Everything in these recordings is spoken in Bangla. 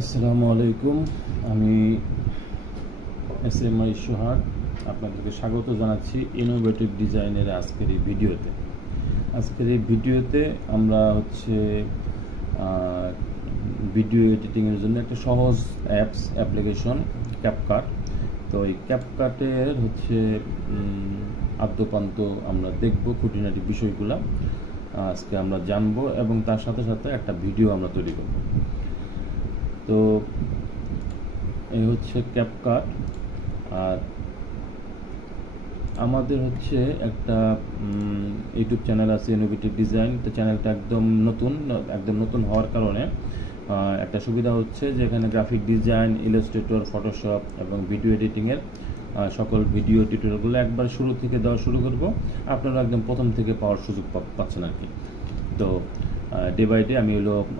আসসালামু আলাইকুম। আমি এসএমআই সোহাগ আপনাদেরকে স্বাগত জানাচ্ছি ইনোভেটিভ ডিজাইনের আজকের এই ভিডিওতে। আমরা ভিডিও এডিটিংয়ের জন্য একটা সহজ অ্যাপ্লিকেশন ক্যাপকাট। তো এই ক্যাপকাটের আদ্যপান্ত আমরা দেখব, খুঁটিনাটি বিষয়গুলো আজকে আমরা জানবো এবং তার সাথে সাথে একটা ভিডিও আমরা তৈরি করব। তো এই ক্যাপকাট। আর আমাদের একটা ইউটিউব চ্যানেল আছে ইনোভেটিভ ডিজাইন। তো চ্যানেলটা একদম নতুন হওয়ার কারণে একটা সুবিধা হচ্ছে যে এখানে গ্রাফিক ডিজাইন, ইলাস্ট্রেটর, ফটোশপ এবং ভিডিও এডিটিংয়ের সকল ভিডিও টিউটোরিয়ালগুলো একবার শুরু থেকে দেওয়া শুরু করব। আপনারা একদম প্রথম থেকে পাওয়ার সুযোগ পাচ্ছেন আর কি। তো ডে বাই ডে আমি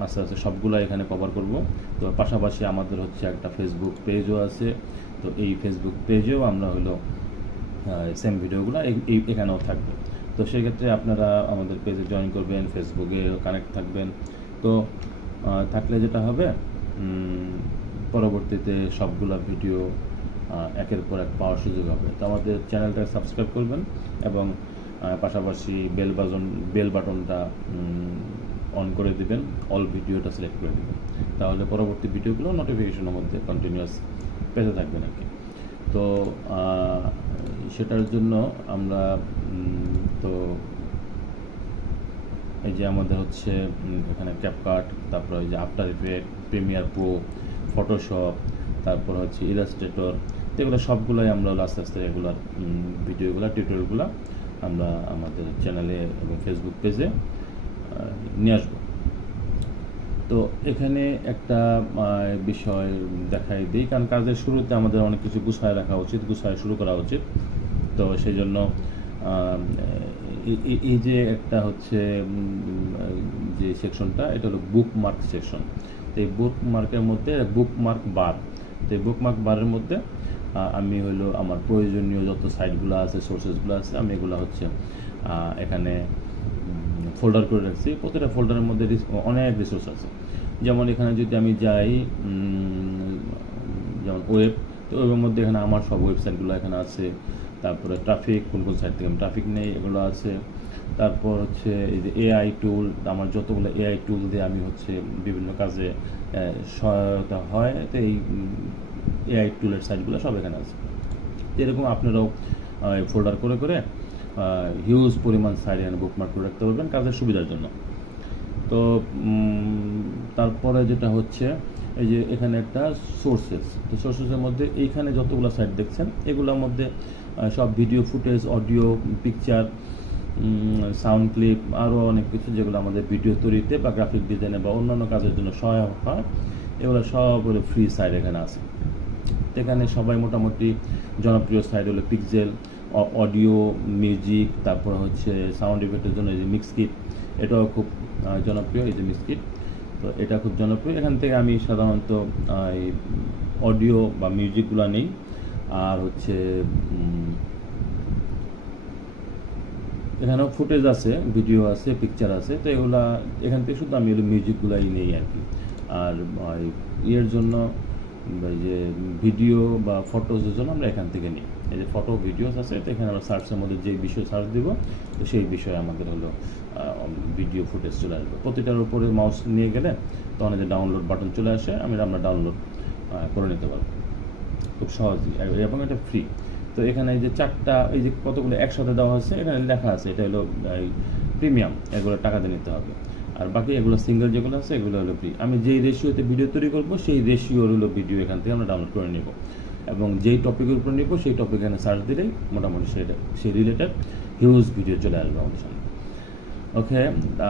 আস্তে আস্তে সবগুলো এখানে কভার করব। তো পাশাপাশি আমাদের একটা ফেসবুক পেজও আছে। তো এই ফেসবুক পেজেও আমরা সেম ভিডিওগুলো এখানেও থাকবে। তো সেক্ষেত্রে আপনারা আমাদের পেজে জয়েন করবেন, ফেসবুকে কানেক্ট থাকবেন। তো থাকলে যেটা হবে, পরবর্তীতে সবগুলা ভিডিও একের পর এক পাওয়ার সুযোগ হবে। তো আমাদের চ্যানেলটা সাবস্ক্রাইব করবেন এবং পাশাপাশি বেল বাটনটা অন করে দিবেন, অল ভিডিওটা সিলেক্ট করে দিবেন। তাহলে পরবর্তী ভিডিওগুলো নোটিফিকেশনের মধ্যে কন্টিনিউয়াস পেতে থাকবেন আর কি। তো সেটার জন্য আমরা এই যে আমাদের এখানে ক্যাপকাট, তারপর এই যে after effect, Premiere Pro, Photoshop, তারপর ইলাস্ট্রেটর। তো এগুলো সবগুলোই আমরা আস্তে আস্তে এগুলোর ভিডিওগুলো টিউটোরিয়ালগুলো আমরা আমাদের চ্যানেলে এবং ফেসবুক পেজে নিয়ে আসবো। তো এখানে একটা বিষয় দেখাই দিই, কারণ কাজের শুরুতে আমাদের অনেক কিছু গুছায় রাখা উচিত, গুছায় শুরু করা উচিত। তো সেই জন্য এই যে একটা যে সেকশনটা, এটা হলো বুকমার্ক সেকশন। তো এই বুকমার্কের মধ্যে বুকমার্ক বার। তো এই বুকমার্ক বারের মধ্যে আমি আমার প্রয়োজনীয় যত সাইটগুলো আছে, সোর্সেসগুলো আছে, আমি এগুলো এখানে ফোল্ডার করে রাখছি। প্রতিটা ফোল্ডারের মধ্যে অনেক রিসোর্স আছে। যেমন এখানে যদি আমি যাই, যেমন ওয়েব, তো ওয়েবের মধ্যে এখানে আমার সব ওয়েবসাইটগুলো এখানে আছে। তারপরে ট্রাফিক, কোন কোন সাইট থেকে আমি ট্রাফিক নেই, এগুলো আছে। তারপর এই যে এআই টুল, আমার যতগুলো এআই টুল দিয়ে আমি বিভিন্ন কাজে সহায়তা হয়, তো এই এআই টুলের সাইটগুলো সব এখানে আছে। তো এরকম আপনারাও ফোল্ডার করে করে হিউজ পরিমাণ সাইট এখানে বুকমার্ক করে রাখতে পারবেন কাজের সুবিধার জন্য। তো তারপরে যেটা এই যে এখানে একটা সোর্সেস। তো সোর্সেসের মধ্যে এইখানে যতগুলো সাইট দেখছেন, এগুলোর মধ্যে সব video footage, audio, picture, sound clip, আরও অনেক কিছু যেগুলো আমাদের ভিডিও তৈরিতে বা গ্রাফিক ডিজাইনে বা অন্যান্য কাজের জন্য সহায়ক হয়, এগুলো সবগুলো ফ্রি সাইট এখানে আছে। এখানে সবাই মোটামুটি জনপ্রিয় সাইট হলো পিক্সেল, অডিও, মিউজিক, তারপর সাউন্ড ইফেক্টের জন্য এই যে মিক্সকিট, এটাও খুব জনপ্রিয়। এই যে মিক্সকিট, তো এটা খুব জনপ্রিয়। এখান থেকে আমি সাধারণত এই অডিও বা মিউজিকগুলো নেই। আর এখানেও ফুটেজ আছে, ভিডিও আছে, পিকচার আছে। তো এখান থেকে শুধু আমি মিউজিকগুলাই নেই আর কি। আর ইয়ের জন্য, যে ভিডিও বা ফটোজের জন্য আমরা এখান থেকে নিই। এই যে ফটো, ভিডিওস আছে, তো এখানে আমরা সার্চের মধ্যে যে বিষয় সার্চ দিব, তো সেই বিষয়ে আমাদের ভিডিও ফুটেজ চলে আসবে। প্রতিটার উপরে মাউস নিয়ে গেলে তখন যে ডাউনলোড বাটন চলে আসে, আমরা ডাউনলোড করে নিতে পারবো খুব সহজেই, এবং এটা ফ্রি। তো এখানে এই যে চারটা, এই যে কতগুলো একসাথে দেওয়া হচ্ছে, এখানে লেখা আছে এটা হলো প্রিমিয়াম, এগুলো টাকা দিয়ে নিতে হবে। আর বাকি এগুলো সিঙ্গেল যেগুলো আছে, এগুলো হলো ফ্রি। আমি যেই রেশিওতে ভিডিও তৈরি করব, সেই রেশিওর ভিডিও এখান থেকে আমরা ডাউনলোড করে নেব, এবং যেই টপিকের উপর নেব সেই টপিক এখানে সার্চ দিলেই মোটামুটি সেই রিলেটেড হিউজ ভিডিও চলে আসবে আমাদের সামনে। ওকে।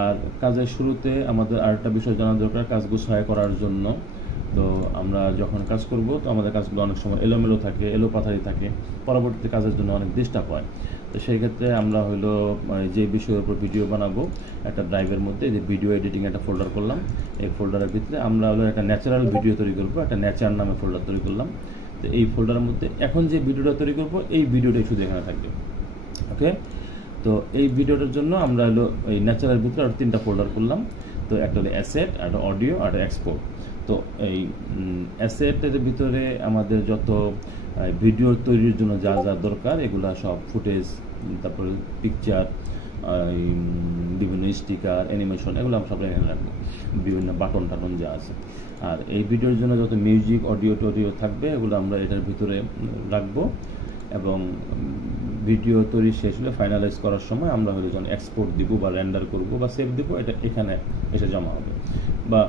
আর কাজের শুরুতে আমাদের আরেকটা বিষয় জানা দরকার, কাজ গুছায় করার জন্য। তো আমরা যখন কাজ করব, তো আমাদের কাজগুলো অনেক সময় এলোমেলো থাকে, এলোপাথারি থাকে, পরবর্তী কাজের জন্য অনেক ডিস্টার্ব হয়। তো সেই ক্ষেত্রে আমরা যে বিষয়ের উপর ভিডিও বানাবো, একটা ড্রাইভের মধ্যে যে ভিডিও এডিটিং একটা ফোল্ডার করলাম। এই ফোল্ডারের ভিতরে আমরা একটা ন্যাচারাল ভিডিও তৈরি করবো, একটা নেচার নামে ফোল্ডার তৈরি করলাম। তো এই ফোল্ডারের মধ্যে এখন যে ভিডিওটা তৈরি করব, এই ভিডিওটাই শুধু এখানে থাকবে। ওকে। তো এই ভিডিওটার জন্য আমরা এই ন্যাচারাল ভিতরে আর 3টা ফোল্ডার করলাম। তো একটা হলো অ্যাসেট, একটা অডিও, আর এক্সপোর্ট। তো এই অ্যাসেটের ভিতরে আমাদের যত ভিডিও তৈরির জন্য যা যা দরকার এগুলা সব ফুটেজ, তারপরে পিকচার, বিভিন্ন স্টিকার, অ্যানিমেশন, এগুলো আমরা সব এখানে রাখবো, বিভিন্ন বাটন টাটন যা আছে। আর এই ভিডিওর জন্য যত মিউজিক, অডিও টডিও থাকবে এগুলো আমরা এটার ভিতরে রাখবো, এবং ভিডিও তৈরি শেষ হলে ফাইনালাইজ করার সময় আমরা হলো যখন এক্সপোর্ট দিব বা রেন্ডার করব বা সেভ দিব, এটা এখানে এসে জমা হবে, বা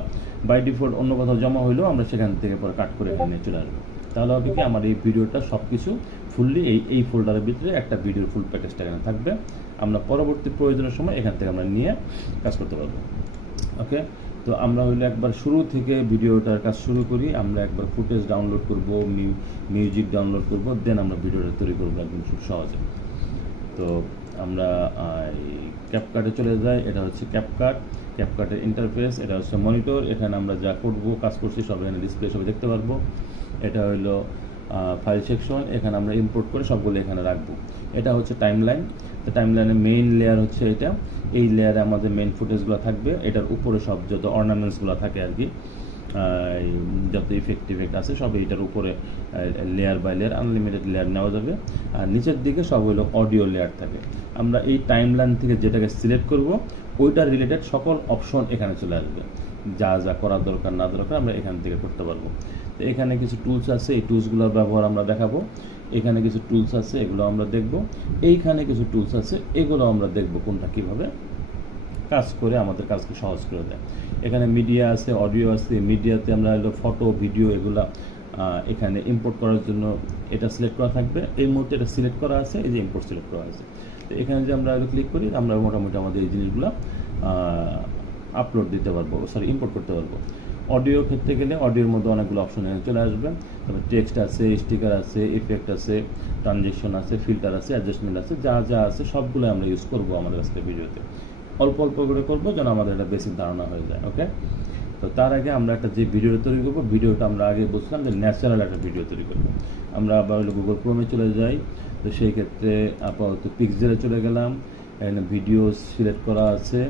বাই ডিফল্ট অন্য কোথাও জমা হইলেও আমরা সেখান থেকে পরে কাট করে এখানে চলে আসবো। তাহলে হবে কি, আমার এই ভিডিওটা সব কিছু ফুললি এই ফোল্ডারের ভিতরে একটা ভিডিওর ফুল প্যাকেজটা এখানে থাকবে। আমরা পরবর্তী প্রয়োজনের সময় এখান থেকে আমরা নিয়ে কাজ করতে পারবো। ওকে, তো আমরা হইলে একবার শুরু থেকে ভিডিওটার কাজ শুরু করি। আমরা একবার ফুটেজ ডাউনলোড করব, মিউজিক ডাউনলোড করব, দেন আমরা ভিডিওটা তৈরি করবো একদম খুব সহজে। তো আমরা ক্যাপকাটে চলে যাই। এটা হচ্ছে ক্যাপকাটের ইন্টারফেস, এটা হচ্ছে মনিটর। এখানে আমরা যা করবো, কাজ করছি সব এখানে ডিসপ্লে সব দেখতে পারবো। এটা হইলো ফাইল সেকশন, এখানে আমরা ইম্পোর্ট করে সবগুলো এখানে রাখবো। এটা হচ্ছে টাইমলাইন। তো টাইমলাইনের মেইন লেয়ার হচ্ছে এটা। এই লেয়ারে আমাদের মেইন ফুটেজগুলো থাকবে। এটার উপরে সব যত অর্নামেন্টসগুলো থাকে আর কি, যত ইফেক্ট আছে সব এইটার উপরে layer by layer unlimited layer নেওয়া যাবে। আর নিচের দিকে সব হলো অডিও লেয়ার থাকে। আমরা এই টাইমলাইন থেকে যেটাকে সিলেক্ট করব ওইটার রিলেটেড সকল অপশন এখানে চলে আসবে। যা যা করার দরকার না দরকার আমরা এখান থেকে করতে পারবো। তো এখানে কিছু টুলস আছে, এই টুলসগুলোর ব্যবহার আমরা দেখাবো। এখানে কিছু টুলস আছে, এগুলো আমরা দেখব। এইখানে কিছু টুলস আছে, এগুলো আমরা দেখব কোনটা কীভাবে কাজ করে আমাদের কাজকে সহজ করে দেয়। এখানে মিডিয়া আছে, অডিও আছে। মিডিয়াতে আমরা হলো ফটো, ভিডিও, এগুলা এখানে ইম্পোর্ট করার জন্য এটা সিলেক্ট করা থাকবে। এই মুহূর্তে এটা সিলেক্ট করা আছে, এই যে ইম্পোর্ট সিলেক্ট করা আছে। তো এখানে যে আমরা ক্লিক করি, আমরা মোটামুটি আমাদের এই জিনিসগুলো আপলোড দিতে পারবো, ইম্পোর্ট করতে পারবো। অডিও ক্ষেত্রে গেলে অডিওর মধ্যে অনেকগুলো অপশন চলে আসবে। তারপর টেক্সট আছে, স্টিকার আছে, ইফেক্ট আছে, ট্রানজেকশন আছে, ফিল্টার আছে, অ্যাডজাস্টমেন্ট আছে, যা যা আছে সবগুলো আমরা ইউজ করবো আমাদের আজকে ভিডিওতে। অল্প অল্প করে করবো যেন আমাদের একটা বেসিক ধারণা হয়ে যায়। ওকে, তো তার আগে আমরা একটা যে ভিডিওটা তৈরি করবো, ভিডিওটা আমরা আগে বলছিলাম যে ন্যাচারাল একটা ভিডিও তৈরি করবো। আমরা আবার গুগল ক্রোমে চলে যাই। তো সেই ক্ষেত্রে আপাতত পিক্সেলে চলে গেলাম, এখানে ভিডিও সিলেক্ট করা আছে।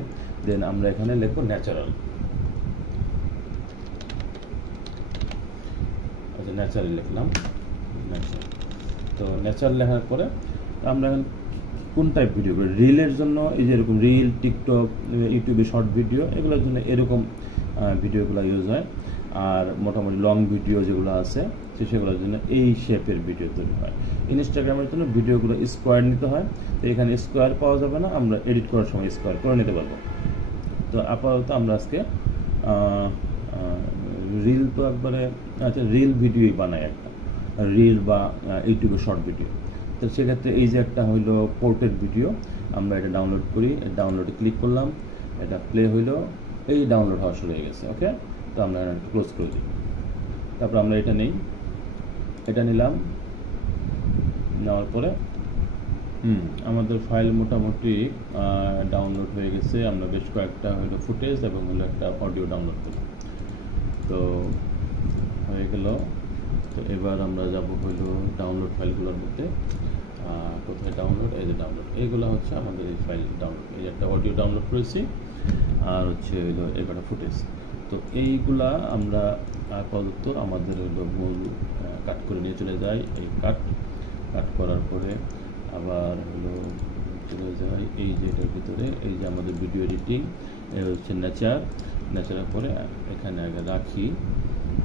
দেন আমরা এখানে লিখবো ন্যাচারাল। আচ্ছা, ন্যাচারাল লিখলাম, ন্যাচারাল। তো ন্যাচারাল লেখার পরে আমরা কোন টাইপ ভিডিও করি, রিলের জন্য এই যে এরকম রিল, টিকটক, ইউটিউবে শর্ট ভিডিও, এগুলোর জন্য এরকম ভিডিওগুলো ইউজ হয়। আর মোটামুটি লং ভিডিও যেগুলো আছে সেগুলোর জন্য এই শেপের ভিডিও তৈরি হয়। ইনস্টাগ্রামের জন্য ভিডিওগুলো স্কোয়ার নিতে হয়। তো এখানে স্কোয়ার পাওয়া যাবে না, আমরা এডিট করার সময় স্কোয়ার করে নিতে পারবো। তো আপাতত আমরা আজকে রিল তো একবারে, আচ্ছা, রিল ভিডিওই বানাই একটা, রিল বা ইউটিউবে শর্ট ভিডিও। তো সেক্ষেত্রে এই যে একটা হইলো পোর্টেড ভিডিও, আমরা এটা ডাউনলোড করি। ডাউনলোডে ক্লিক করলাম, এটা প্লে হইলো, এই ডাউনলোড হওয়া শুরু হয়ে গেছে। ওকে, তো আমরা ক্লোজ করে দিই। তারপর আমরা এটা নেই, এটা নিলাম। নেওয়ার পরে আমাদের ফাইল মোটামুটি ডাউনলোড হয়ে গেছে। আমরা বেশ কয়েকটা হইলো ফুটেজ এবং হলো একটা অডিও ডাউনলোড করলাম। তো হয়ে গেল। তো এবার আমরা যাব হইলো ডাউনলোড ফাইলগুলোর মধ্যে। কোথায় ডাউনলোড, এই যে ডাউনলোড, এইগুলো হচ্ছে আমাদের এই ফাইল ডাউনলোড। এই একটা অডিও ডাউনলোড করেছি, আর হচ্ছে হইলো এবার ফুটেজ। তো এইগুলা আমরা আপাতত আমাদের হইলো মূল কাট করে নিয়ে চলে যাই। এই কাট করার পরে আবার হলো চলে যাই এই যে এটার ভিতরে, এই যে আমাদের ভিডিও এডিটিং, এই হচ্ছে নেচারের পরে এখানে আগে রাখি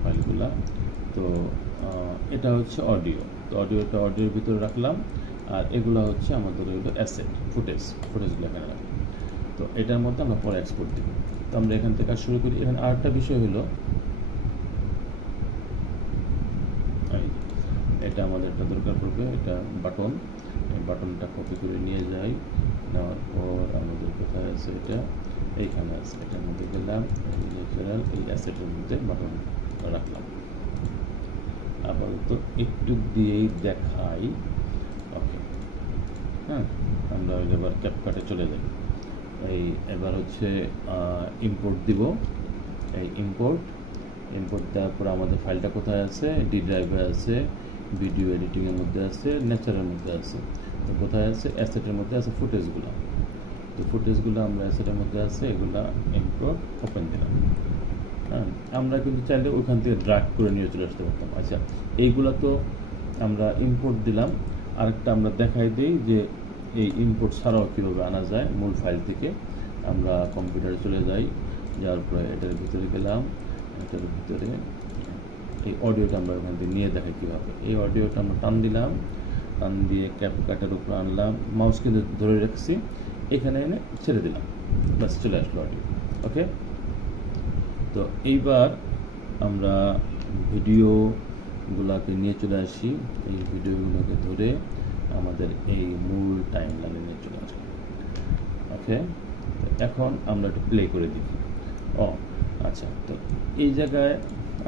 ফাইলগুলা। তো এটা হচ্ছে অডিও। তো অডিওর ভিতরে রাখলাম। আর এগুলো হচ্ছে আমাদের হইলো অ্যাসেট, ফুটেজগুলো এখানে রাখলাম। তো এটার মধ্যে আমরা পরে এক্সপোর্ট দিব। তো আমরা এখান থেকে কাজ শুরু করি। এখানে আরেকটা বিষয় হলো, এটা আমাদের একটা দরকার পড়বে, এটা বাটন। এই বাটনটা কপি করে নিয়ে যাই। নেওয়ার পর আমাদের কোথায় আছে, এটা এইখানে আছে। এটার মধ্যে গেলাম, ন্যাচারাল, এই অ্যাসেটের মধ্যে বাটন রাখলাম। আপাতত একটু দিয়েই দেখাই। ওকে, হ্যাঁ, আমরা এবার ক্যাপকাটে চলে যাই। এবার হচ্ছে ইম্পোর্ট দিব। এই ইম্পোর্ট দেওয়ার পর আমাদের ফাইলটা কোথায় আছে, ডি ড্রাইভে আছে, ভিডিও এডিটিংয়ের মধ্যে আছে, নেচারের মধ্যে আছে। তো কোথায় আছে, অ্যাসেটের মধ্যে আছে ফুটেজগুলো। তো ফুটেজগুলো আমরা অ্যাসেটের মধ্যে আছে, এগুলা ইম্পোর্ট ওপেন দিলাম। হ্যাঁ, আমরা কিন্তু চাইলে ওইখান থেকে ড্র্যাগ করে নিয়ে চলে আসতে পারতাম। আচ্ছা, এইগুলা তো আমরা ইম্পোর্ট দিলাম। আরেকটা আমরা দেখাই দিই যে এই ইম্পোর্ট ছাড়াও কীভাবে আনা যায়। মূল ফাইল থেকে আমরা কম্পিউটারে চলে যাই, যাওয়ার পরে এটার ভিতরে গেলাম। এটার ভিতরে এই অডিওটা আমরা ওখান থেকে নিয়ে দেখাই কীভাবে। এই অডিওটা আমরা টান দিলাম, টান দিয়ে ক্যাপকাটের উপর আনলাম, মাউস কিন্তু ধরে রাখছি, এখানে এনে ছেড়ে দিলাম, ব্যাস চলে আসলো অডিও। ওকে, তো এইবার আমরা ভিডিওগুলোকে নিয়ে চলে আসি। এই ভিডিওগুলোকে ধরে আমাদের এই মূল টাইম লাইনে নিয়ে চলে আসলাম। ওকে, এখন আমরা একটু প্লে করে দেখি। আচ্ছা, তো এই জায়গায়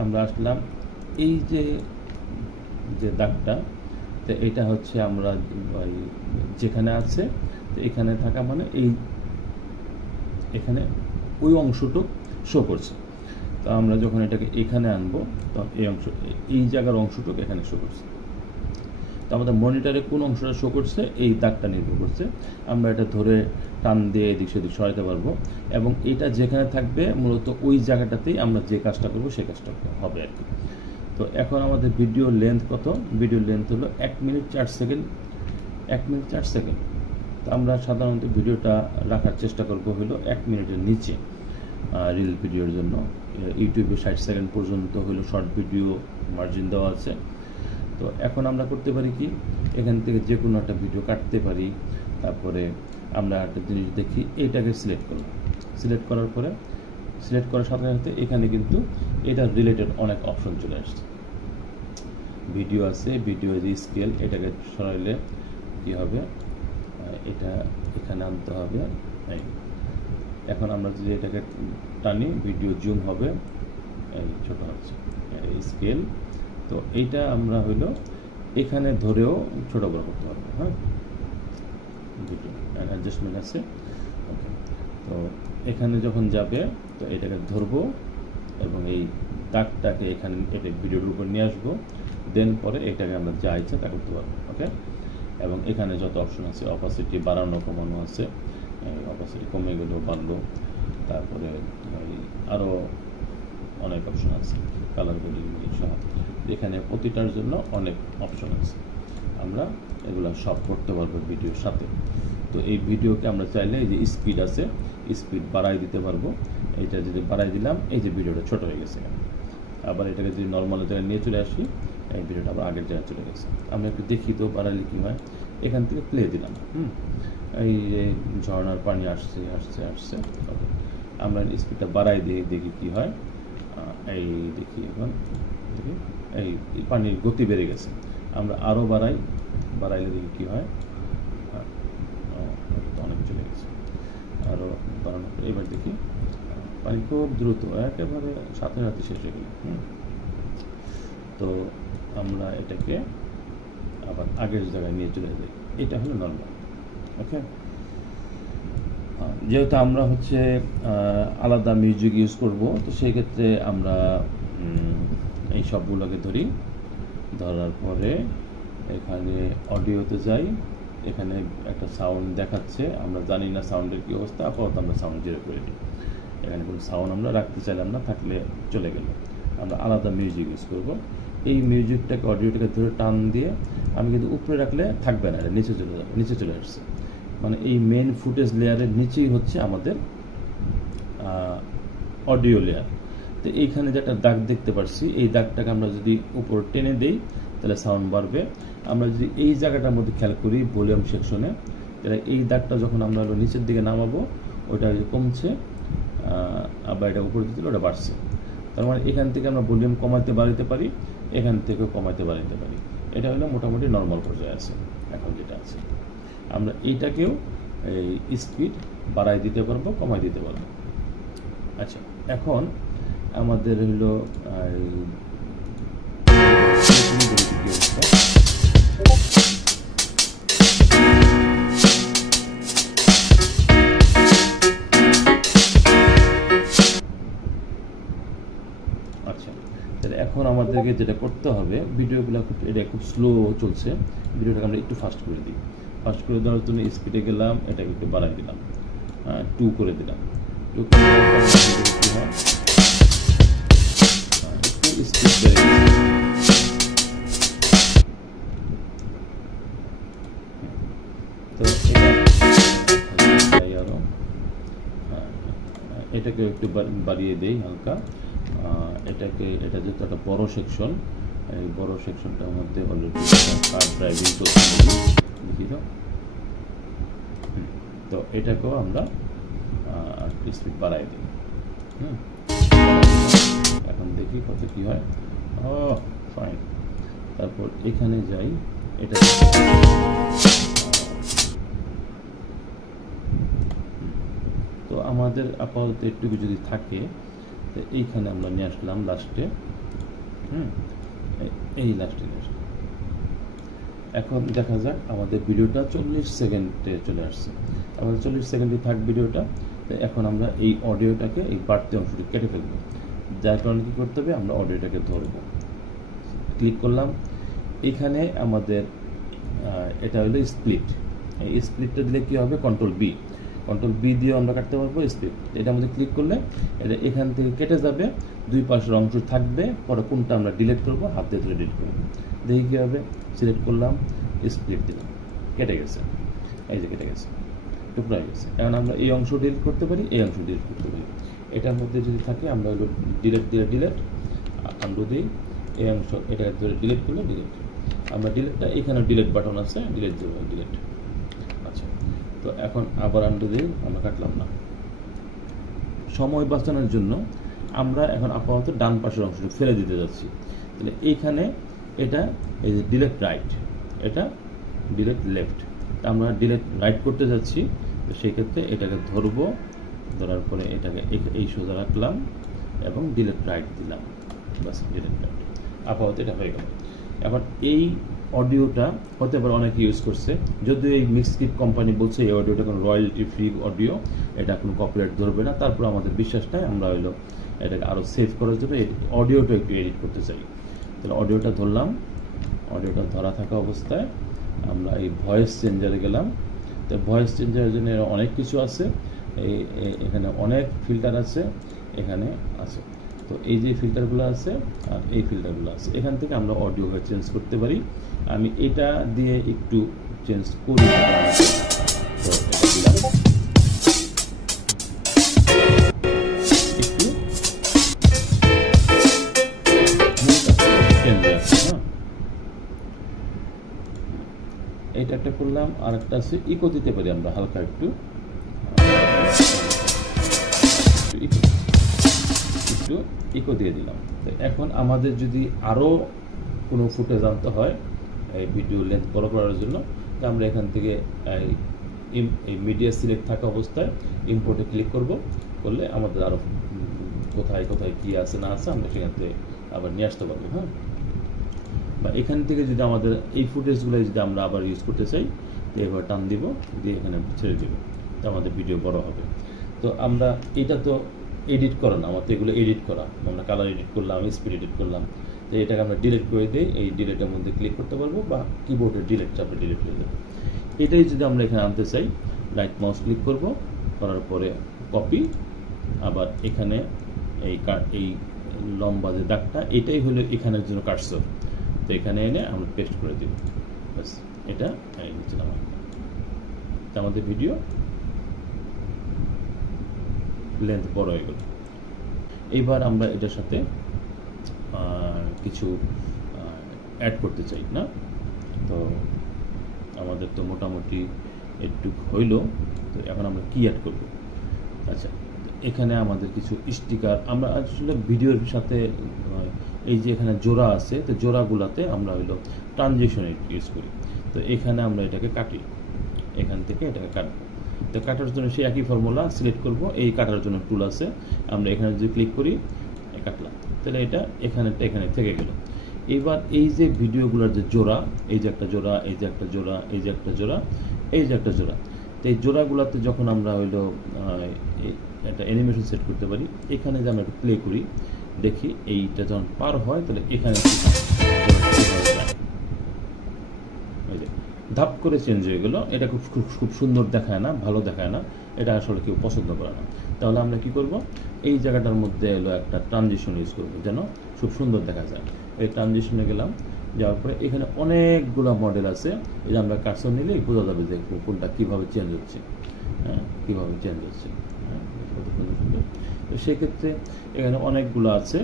আমরা আসলাম। এই যে দাগটা, তো এটা হচ্ছে আমরা যেখানে আছে, তো এখানে থাকা মানে এখানে ওই অংশটুক শো করছে। তো আমরা যখন এটাকে এখানে আনবো, তখন এই জায়গার অংশটুক এখানে শো করছে। তো আমাদের মনিটরে কোন অংশটা শো করছে এই দাগটা নির্ভর করছে। আমরা এটা ধরে টান দিয়ে এদিক সেদিক সরাতে পারবো, এবং এটা যেখানে থাকবে মূলত ওই জায়গাটাতেই আমরা যে কাজটা করবো সেই কাজটা হবে আর কি। তো এখন আমাদের ভিডিও লেন্থ কত? ভিডিও লেন্থ হলো 1 মিনিট 4 সেকেন্ড। 1 minute 4 second. তো আমরা সাধারণত ভিডিওটা রাখার চেষ্টা করবো হলো 1 মিনিটের নিচে রিল ভিডিওর জন্য। ইউটিউবে 60 সেকেন্ড পর্যন্ত হলো শর্ট ভিডিও মার্জিন দেওয়া আছে। তো এখন আমরা করতে পারি কি, এখান থেকে যে কোনো একটা ভিডিও কাটতে পারি। তারপরে আমরা একটা জিনিস দেখি, এইটাকে সিলেক্ট করলাম। সিলেক্ট করার পরে সিলেক্ট করার সাথে সাথে এখানে কিন্তু এটা রিলেটেড অনেক অপশন চলে আসছে। ভিডিও আছে, ভিডিও যে স্কেল, এটাকে সরাইলে কি হবে, এটা এখানে আনতে হবে। এখন আমরা যদি এটাকে টানি, ভিডিও জুম হবে, এই ছোট হচ্ছে স্কেল। তো এইটা আমরা হইলো এখানে ধরেও ছোট বড় করতে পারবো। হ্যাঁ, ভিডিও অ্যাডজাস্টমেন্ট আছে। ওকে, তো এখানে যখন যাবে, তো এটাকে ধরবো এবং এই দাগটাকে এখানে এটা ভিডিওর উপর নিয়ে আসবো। দেন পরে এটাকে আমরা যা ইচ্ছা তা করতে পারবো। ওকে, এবং এখানে যত অপশন আছে, অপাসিটি বাড়ানো কমানো আছে, অপাসিটি কমে গেলেও বাড়লো। তারপরে আরও অনেক অপশন আছে, কালার গ্রেডিং সহ। এখানে প্রতিটার জন্য অনেক অপশন আছে, আমরা এগুলো সব করতে পারবো ভিডিওর সাথে। তো এই ভিডিওকে আমরা চাইলে এই যে স্পিড আছে, স্পিড বাড়াই দিতে পারবো। এইটা যদি বাড়াই দিলাম, এই যে ভিডিওটা ছোট হয়ে গেছে। আবার এটাকে যদি নর্মাল জায়গায় নিয়ে চলে আসি, এই ভিডিওটা আবার আগের জায়গায় চলে গেছে। আমরা একটু দেখি তো বাড়াইলে কী হয়। এখান থেকে প্লে দিলাম। এই যে ঝর্ণার পানি আসছে আসছে আসছে। আমরা স্পিডটা বাড়াই দিয়ে দেখি কি হয়। এই দেখি, এখন দেখি এই পানির গতি বেড়ে গেছে। আমরা আরও বাড়াইলে দেখি কী হয়। অনেক চলে গেছে, আরও বাড়ানো। এবার দেখি পানি খুব দ্রুত একেবারে সাথে সাথে শেষ হয়ে গেল। তো আমরা এটাকে আবার আগের জায়গায় নিয়ে চলে যাই। এটা হলো নর্মাল। ওকে, যেহেতু আমরা হচ্ছে আলাদা মিউজিক ইউজ করব, তো সেই ক্ষেত্রে আমরা এই সবগুলোকে ধরি। ধরার পরে এখানে অডিওতে যাই। এখানে একটা সাউন্ড দেখাচ্ছে, আমরা জানি না সাউন্ডের কী অবস্থা। আপাতত আমরা সাউন্ড জিরো করে দিই। এখানে কোনো সাউন্ড আমরা রাখতে চাইলাম না, থাকলে চলে গেল। আমরা আলাদা মিউজিক ইউজ করব। এই মিউজিকটাকে, অডিওটাকে ধরে টান দিয়ে, আমি কিন্তু উপরে রাখলে থাকবে না, এটা নিচে চলে যাবে। নিচে চলে আসছে মানে এই মেন ফুটেজ লেয়ারের নিচেই হচ্ছে আমাদের অডিও লেয়ার। তো এইখানে যে একটা দাগ দেখতে পাচ্ছি, এই দাগটাকে আমরা যদি উপর টেনে দেই তাহলে সাউন্ড বাড়বে। আমরা যদি এই জায়গাটার মধ্যে খেয়াল করি ভলিউম সেকশনে, তাহলে এই দাগটা যখন আমরা নিচের দিকে নামাবো, ওটা কমছে, আবার এটা উপরে দিতে ওটা বাড়ছে। তার মানে এখান থেকে আমরা ভলিউম কমাতে বাড়াতে পারি, এখান থেকেও কমাতে বাড়াতে পারি। এটা হলো মোটামুটি নর্মাল পর্যায়ে আছে এখন যেটা আছে। আমরা এইটাকেও এই স্পিড বাড়াই দিতে পারবো, কমাই দিতে পারবো। আচ্ছা, এখন আমাদের হলো আচ্ছা, তাহলে এখন আমাদেরকে যেটা করতে হবে, ভিডিওগুলো এটা খুব স্লো চলছে, ভিডিওটাকে আমরা একটু ফাস্ট করে দিই। ফাস্ট করে দেওয়ার জন্য স্পিডে গেলাম, এটাকে একটু বাড়াই দিলাম, 2 করে দিলাম। 2 করে এটাকে একটু বাড়িয়ে দেই হালকা। এটা যেহেতু একটা বড় সেকশন, এই বড় সেকশনটার মধ্যে অলরেডি কার ড্রাইভিং চলছে দেখি তো এটাকেও আমরা স্পিড বাড়াই দিই। এখন দেখি কত কি হয়। ও ফাইন। তারপর এখানে যাই, এটা তো আমাদের আপাতত একটু যদি থাকে তো এইখানে আমরা নিয়ে আসলাম লাস্টে। এই লাস্টে নিয়ে আসলাম। এখন দেখা যাক আমাদের ভিডিওটা 40 সেকেন্ডে চলে আসছে। আমাদের 40 সেকেন্ডে থাক ভিডিওটা। তো এখন আমরা এই অডিওটাকে, এই বাড়তি অংশটি কেটে ফেলবো। যার কারণে কী করতে হবে, আমরা অডিওটাকে ধরবো। ক্লিক করলাম। এখানে আমাদের এটা হলো স্প্লিট। এই স্প্লিটটা দিলে কী হবে, কন্ট্রোল বি দিয়েও আমরা কাটতে পারবো স্প্লিট। এটা আমাদের ক্লিক করলে এটা এখান থেকে কেটে যাবে, দুই পাশের অংশ থাকবে। পরে কোনটা আমরা ডিলিট করবো, হাত দিয়ে ধরে ডিলিট করবো। দেখি কী হবে। সিলেক্ট করলাম, স্প্লিট দিলাম, কেটে গেছে। এই যে কেটে গেছে, টুকরা হয়ে গেছে। এখন আমরা এই অংশ ডিলিট করতে পারি, এই অংশ ডিলিট করতে পারি। এটার মধ্যে যদি থাকে আমরা হলো ডিলিট আন্ডু দিই, এই অংশ এটা ধরে ডিলিট করলে ডিলিট। আমরা ডিলিটটা, এখানে ডিলিট বাটন আছে, ডিলিট দেবো, ডিলিট। আচ্ছা, তো এখন আবার আন্ডু দিই, আমরা কাটলাম না। সময় বাঁচানোর জন্য আমরা এখন আপাতত ডান পাশের অংশটা ফেলে দিতে যাচ্ছি। তাহলে এইখানে এটা এই যে ডিলিট রাইট, এটা ডিলিট লেফট। আমরা ডিলিট রাইট করতে যাচ্ছি, তো সেই ক্ষেত্রে এটাকে ধরবো, ধরার পরে এটাকে এই সোজা রাখলাম এবং ডিলিট রাইট দিলাম, বাস ডিলিট রাইট। আপাতত এটা হয়ে গেল। এখন এই অডিওটা হতে পারে অনেকে ইউজ করছে, যদিও এই মিক্সক্রিপ্ট কোম্পানি বলছে এই অডিওটা কোনো রয়্যালটি ফ্রি অডিও, এটা কোনো কপিরাইট ধরবে না। তারপর আমাদের বিশ্বাস নাই, আমরা হইলো এটাকে আরও সেভ করার জন্য অডিওটা একটু এডিট করতে চাই। তাহলে অডিওটা ধরলাম, অডিওটা ধরা থাকা অবস্থায় আমরা এই ভয়েস চেঞ্জারে গেলাম। তো ভয়েস চেঞ্জারের জন্য অনেক কিছু আছে, এখানে অনেক ফিল্টার আছে, এখানে আছে। তো এই যে ফিল্টারগুলো আছে আর এই ফিল্টারগুলো আছে, এখান থেকে আমরা অডিও চেঞ্জ করতে পারি। আমি এটা দিয়ে একটু চেঞ্জ করি। তো এটা দিলাম, একটু চেঞ্জ আছে। এইটা একটা করলাম, আর একটা আছে ইকো দিতে পারি আমরা হালকা একটু ইকো দিয়ে দিলাম। তো এখন আমাদের যদি আরও কোনো ফুটেজ আনতে হয় এই ভিডিও লেন্থ বড় করার জন্য, তো আমরা এখান থেকে এই মিডিয়া সিলেক্ট থাকা অবস্থায় ইম্পোর্টে ক্লিক করলে আমাদের আরও কোথায় কোথায় কী আছে না আছে আমরা সেখান থেকে আবার নিয়ে আসতে পারবো। বা এখান থেকে যদি আমাদের এই ফুটেজগুলো যদি আমরা আবার ইউজ করতে চাই, তো এবার টান দিব, দিয়ে এখানে ছেড়ে দেবো, তো আমাদের ভিডিও বড় হবে। তো আমরা এটা তো এডিট করা না, আমার তো এগুলো এডিট করা। আমরা কালার এডিট করলাম, স্পিড এডিট করলাম, তো এটাকে আমরা ডিলিট করে দিই। এই ডিলিটের মধ্যে ক্লিক করতে পারবো, বা কিবোর্ডের ডিলিট চাপে ডিলিট করে দেবো। এটাই যদি আমরা এখানে আনতে চাই, রাইট মাউস ক্লিক করব, করার পরে কপি, আবার এখানে এই লম্বা যে দাগটা, এটাই হলো এখানের জন্য কার্সর। তো এখানে এনে আমরা পেস্ট করে দিব, বাস। এটা নিচে নামা, আমাদের ভিডিও লেন্থ বড় হয়ে গেল। এইবার আমরা এটার সাথে কিছু অ্যাড করতে চাই না, তো আমাদের তো মোটামুটি একটু হইল। তো এখন আমরা কি অ্যাড করব? আচ্ছা, এখানে আমাদের কিছু স্টিকার, আমরা আসলে ভিডিওর সাথে এই যে এখানে জোড়া আছে, তো জোড়াগুলাতে আমরা হইলো ট্রানজিশন ইউজ করি। তো এখানে আমরা এটাকে কাটি, এখান থেকে এটাকে কাটবো। তো কাটার জন্য সেই একই ফর্মুলা সিলেক্ট করব, এই কাটার জন্য টুল আছে, আমরা এখানে যদি ক্লিক করি কাটলাম, তাহলে এটা এখানে থেকে গেল। এবার এই যে ভিডিওগুলোর যে জোড়া, এই যে একটা জোড়া, এই যে একটা জোড়া, এই যে একটা জোড়া, এই যে একটা জোড়া, তো এই জোড়াগুলোতে যখন আমরা হইলো একটা অ্যানিমেশন সেট করতে পারি, এখানে যে আমরা একটু প্লে করি, দেখি এইটা যখন পার হয় তাহলে এখানে ধাপ করে চেঞ্জ হয়ে গেল। এটা খুব সুন্দর দেখায় না, ভালো দেখায় না, এটা আসলে কেউ পছন্দ করে না। তাহলে আমরা কি করব, এই জায়গাটার মধ্যে এলো একটা ট্রানজিশন ইউজ করবো, যেন খুব সুন্দর দেখা যায়। এই ট্রানজিশনে গেলাম, যাওয়ার পরে এখানে অনেকগুলো মডেল আছে, এই যে আমরা কার্সর নিলেই বোঝা যাবে যে কোনটা কীভাবে চেঞ্জ হচ্ছে, কীভাবে চেঞ্জ হচ্ছে। সুন্দর সুন্দর তো সেক্ষেত্রে এখানে অনেকগুলো আছে।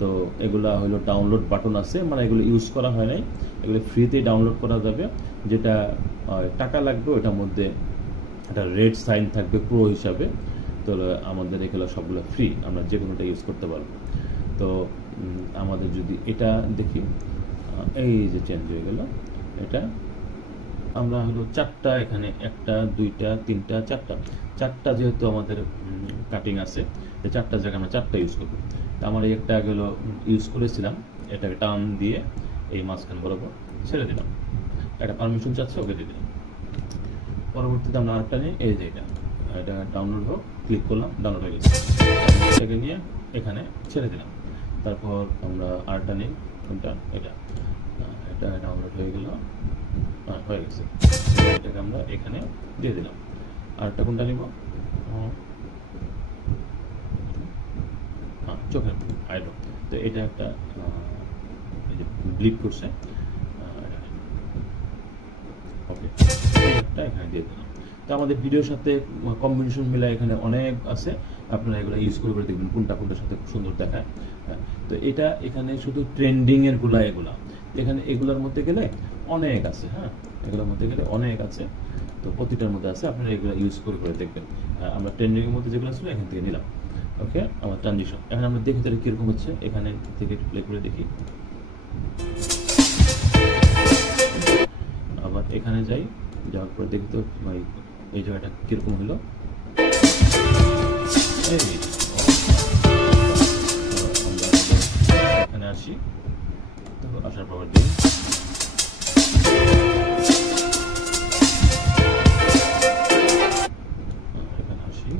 তো এগুলা হলো ডাউনলোড বাটন আছে, মানে এগুলো ইউজ করা হয় নাই, এগুলো ফ্রিতেই ডাউনলোড করা যাবে। যেটা টাকা লাগবে ওটার মধ্যে একটা রেড সাইন থাকবে প্রো হিসাবে। তো আমাদের এগুলো সবগুলো ফ্রি, আমরা যে কোনোটা ইউজ করতে পারবো। তো আমাদের যদি এটা দেখি, এই যে চেঞ্জ হয়ে গেল, এটা আমরা হলো চারটা, এখানে একটা দুইটা তিনটা চারটা যেহেতু আমাদের কাটিং আছে, এই চারটা জায়গায় আমরা চারটা ইউজ করবো। তো আমার এই একটা গেলো ইউজ করেছিলাম, এটাকে টান দিয়ে এই মাঝখান বরাবর ছেড়ে দিলাম, একটা পারমিশন চাচ্ছে, ওকে দিয়ে দিলাম। পরবর্তীতে আমরা আরেকটা নিয়ে এই যে এটা ডাউনলোড হোক, ক্লিক করলাম, ডাউনলোড হয়ে গেছে। এটাকে নিয়ে এখানে ছেড়ে দিলাম। তারপর আমরা আরেকটা নিই, কোনটা, এটা ডাউনলোড হয়ে গেল, হয়ে গেছে। এটাকে আমরা এখানে দিয়ে দিলাম। আরেকটা কোনটা নিব, চোখের আইডো। তো এটা একটা এই যে ব্লিপ করছে, ওকে, একটা এখানে দিয়ে দিলাম। তো আমাদের ভিডিওর সাথে কম্বিনেশন মিলা এখানে অনেক আছে, আপনারা এগুলো ইউজ করে দেখবেন কোনটার সাথে খুব সুন্দর দেখায়। তো এটা এখানে শুধু ট্রেন্ডিং এর এগুলা এখানে এগুলোর মধ্যে গেলে অনেক আছে। এগুলোর মধ্যে গেলে অনেক আছে, তো প্রতিটার মধ্যে আছে, আপনারা এগুলো ইউজ করে দেখবেন। আমরা ট্রেন্ডিং এর মধ্যে যেগুলো ছিল এখান থেকে নিলাম। ওকে, আমার ট্রানজিশন এখন আমরা দেখি তাহলে কিরকম হচ্ছে, এখানে থেকে প্লে করে দেখি। আবার এখানে যাই, যাওয়ার পর দেখি তো এই জায়গাটা কিরকম হলো। এখানে আসি, তো আসার পর দিই, এখানে আসি,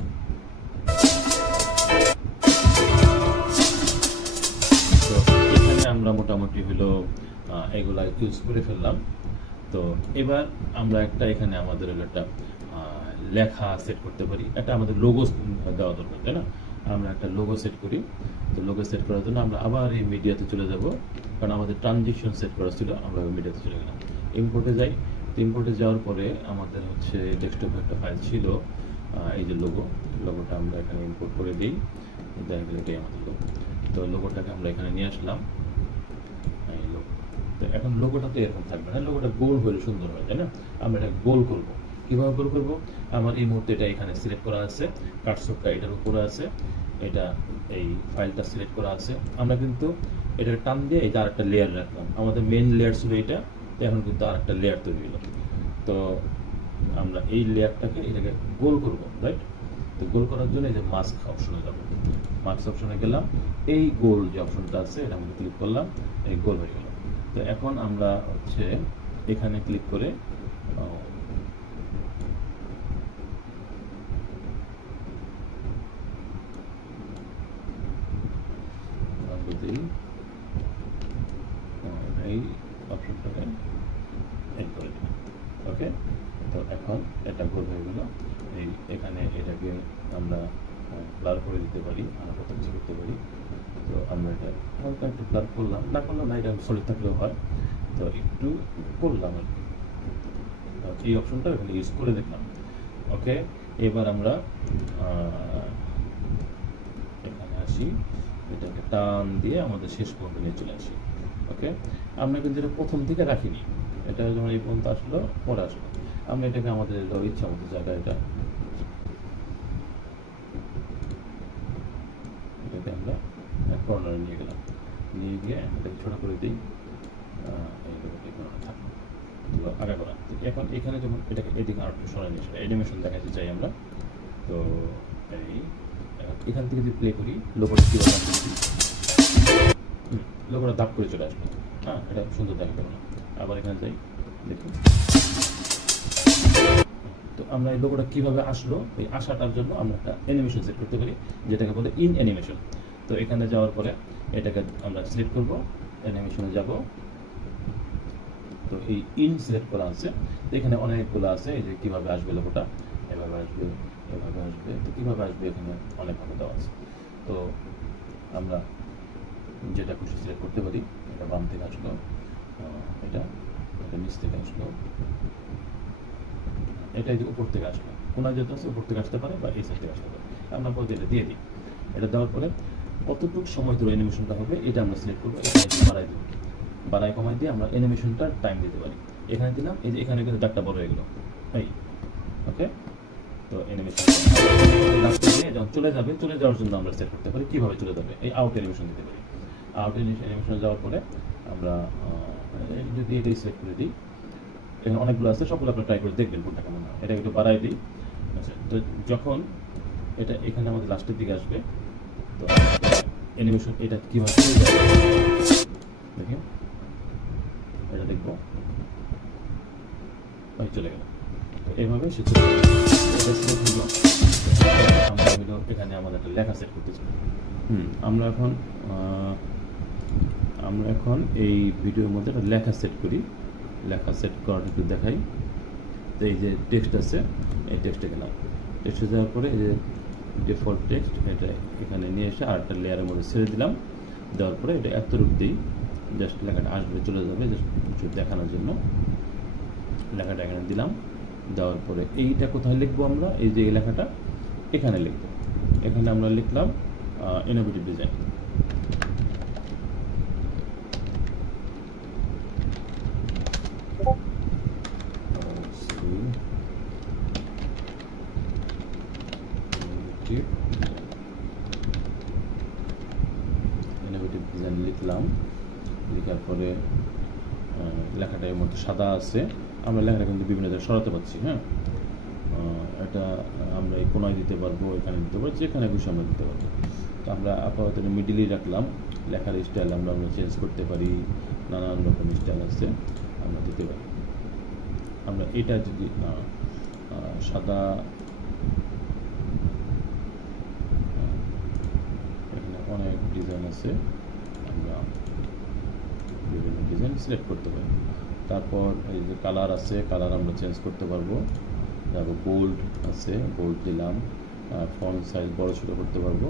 তো এখানে আমরা মোটামুটি হলো এগুলা ইউজ করে ফেললাম। তো এবার আমরা একটা এখানে আমাদের একটা লেখা সেট করতে পারি, একটা আমাদের লোগো দেওয়া দরকার, তাই না? আমরা একটা লোগো সেট করি। তো লোগো সেট করার জন্য আমরা আবার এই মিডিয়াতে চলে যাব, কারণ আমাদের ট্রানজিশন সেট করা ছিল, আমরা মিডিয়াতে চলে গেলাম। ইম্পোর্টে যাই, তো ইম্পোর্টে যাওয়ার পরে আমাদের হচ্ছে ডেস্কটপে একটা ফাইল ছিল, এই যে লোগোটা আমরা এখানে ইম্পোর্ট করে দিই, দেখা গেলে এটাই আমাদের লোগো। তো লোগোটাকে আমরা এখানে নিয়ে আসলাম, এই লোগো। তো এখন লোগোটা তো এরকম থাকবে না, লোগোটা গোল হলে সুন্দর হয়, তাই না? আমরা এটা গোল করব। কিভাবে গোল করব? আমার এই মুহূর্তে এটা এখানে সিলেক্ট করা আছে, কার্সরটা এটার উপরে আছে, এটা এই ফাইলটা সিলেক্ট করা আছে। আমরা কিন্তু এটাকে টান দিয়ে এটা আরেকটা লেয়ার রাখলাম, আমাদের মেইন লেয়ার ছিল এটা, তো এখন কিন্তু আরেকটা লেয়ার তৈরি হলো। তো আমরা এই লেয়ারটাকে এটাকে গোল করব, রাইট? তো গোল করার জন্য এই যে মাস্ক অপশনে যাব, মাস্ক অপশনে গেলাম, এই গোল যে অপশনটা আছে এটা আমরা ক্লিক করলাম, এই গোল হয়ে গেল। তো এখন আমরা হচ্ছে এখানে ক্লিক করে এই অপশনটাকে এড করে দিলাম। ওকে, তো এখন এটা গোল হয়ে গেল। এই এখানে এটাকে আমরা ব্লার করে দিতে পারি, আমরা কত কিছু করতে পারি। তো আমরা এটা হালকা একটু ব্লার করলাম, না করলাম না, এটা সলিড থাকলেও হয়, তো একটু করলাম আর কি। এই অপশনটা এখানে ইউজ করে দেখলাম। ওকে, এবার আমরা এখানে আসি, এটাকে টান দিয়ে আমাদের শেষ পর্যন্ত নিয়ে চলে আসি। ওকে, আমরা কিন্তু এটা প্রথম থেকে রাখিনি, এটা যখন এই পর্যন্ত আসলো পরে আসলো, আমরা এটাকে আমাদের ইচ্ছা মতো জায়গায় এটাকে আমরা কর্নারে নিয়ে গেলাম, নিয়ে গিয়ে এটাকে ছোটো করে দিই, থাকলো আগে করা। এখন এখানে যখন এটাকে এদিকে আর একটু সরাই নিয়ে অ্যানিমেশন দেখাতে চাই আমরা, তো এই এখান থেকে যদি প্লে করি, লোগোটা কীভাবে লোগোটা দাপ করে চলে আসবে, এটা সুন্দর দেখা যাবে না। আবার এখানে যাই, দেখি। তো আমরা এই লোগোটা কীভাবে আসলো, এই আসাটার জন্য আমরা একটা অ্যানিমেশন সেট করতে পারি, যেটাকে বলে ইন অ্যানিমেশন। তো এখানে যাওয়ার পরে এটাকে আমরা সিলেক্ট করবো, অ্যানিমেশনে যাব। তো এই ইন সিলেক্ট করা আছে, তো এখানে অনেকগুলো আছে, এই যে কীভাবে আসবে লোগোটা, এভাবে আসবে, এভাবে আসবে, তো কীভাবে আসবে এখানে অনেকভাবে দেওয়া আছে। তো আমরা যেটা খুশি সিলেক্ট করতে পারি, এটা বাম থেকে আসলো, এটা নিচ থেকে আসলো, এটা উপর থেকে আসলো, কোনা যেহেতু আছে উপর থেকে আসতে পারে বা এই সাইড থেকে আসতে পারে, আমরা বলতে এটা দিয়ে দিই। এটা দেওয়ার পরে কতটুকু সময় ধরে অ্যানিমেশনটা হবে এটা আমরা সিলেক্ট করবো, এখানে বাড়াই দেবো, বাড়াই কমাই দিয়ে আমরা অ্যানিমেশনটার টাইম দিতে পারি। এখানে দিলাম, এই যে এখানে কিন্তু দাগটা বড় হয়ে গেল, এই ওকে। তো অ্যানিমেশন লাস্টে দিয়ে যখন চলে যাবে, চলে যাওয়ার জন্য আমরা সেট করতে পারি কীভাবে চলে যাবে, এই আউট অ্যানিমেশন দিতে পারি। আউট অ্যানিমেশনে যাওয়ার পরে আমরা যদি এটাই সিলেক্ট করে দিই, এখানে অনেকগুলো আছে, সবগুলো আপনারা ট্রাই করে দেখবেন কোনটা কেমন হয়। এটা একটু বাড়াই দিই। আচ্ছা, তো যখন এটা এখানে আমাদের লাস্টের দিকে আসবে, তো অ্যানিমেশন এটা কীভাবে চলে যাবে দেখেন, এটা দেখবো চলে গেল। তো এইভাবে সে চলে গেল। আমরা হলো এখানে আমাদের একটা লেখা সেট করতে চাই। আমরা এখন এই ভিডিওর মধ্যে একটা লেখা সেট করি। লেখা সেট করাটা একটু দেখাই। তো এই যে টেক্সট আছে, এই টেক্সটে গেলাম, টেক্সটে যাওয়ার পরে এই যে ডিফল্ট টেক্সট, এটা এখানে নিয়ে এসে আরেকটা লেয়ারের মধ্যে ছেড়ে দিলাম। দেওয়ার পরে এটা এতটুকু দিই, জাস্ট লেখাটা আসবে, চলে যাবে, জাস্ট কিছু দেখানোর জন্য লেখাটা এখানে দিলাম। দেওয়ার পরে এইটা কোথায় লিখবো আমরা, এই যে এই লেখাটা এখানে লিখবো। এখানে আমরা লিখলাম ইনোভেটিভ ডিজাইন। ইনোভেটিভ ডিজাইন লিখলাম, লেখার পরে লেখাটা এর মধ্যে সাদা আছে, আমরা লেখাটা কিন্তু বিভিন্ন জায়গায় সরাতে পারছি। হ্যাঁ, এটা আমরা এই কোনায় দিতে পারবো, এখানে দিতে পারবো, যেখানে খুশি আমরা দিতে পারবো। তো আমরা আপাতত মিডিলেই রাখলাম। লেখার স্টাইল আমরা চেঞ্জ করতে পারি, নানান রকম স্টাইল আছে, আমরা দিতে পারি। আমরা এটা যদি সাদা, এখানে অনেক ডিজাইন আছে, আমরা বিভিন্ন ডিজাইন সিলেক্ট করতে পারি। তারপর এই যে কালার আছে, কালার আমরা চেঞ্জ করতে পারবো। তারপর বোল্ড আছে, বোল্ড দিলাম। ফন্ট সাইজ বড় ছোট করতে পারবো।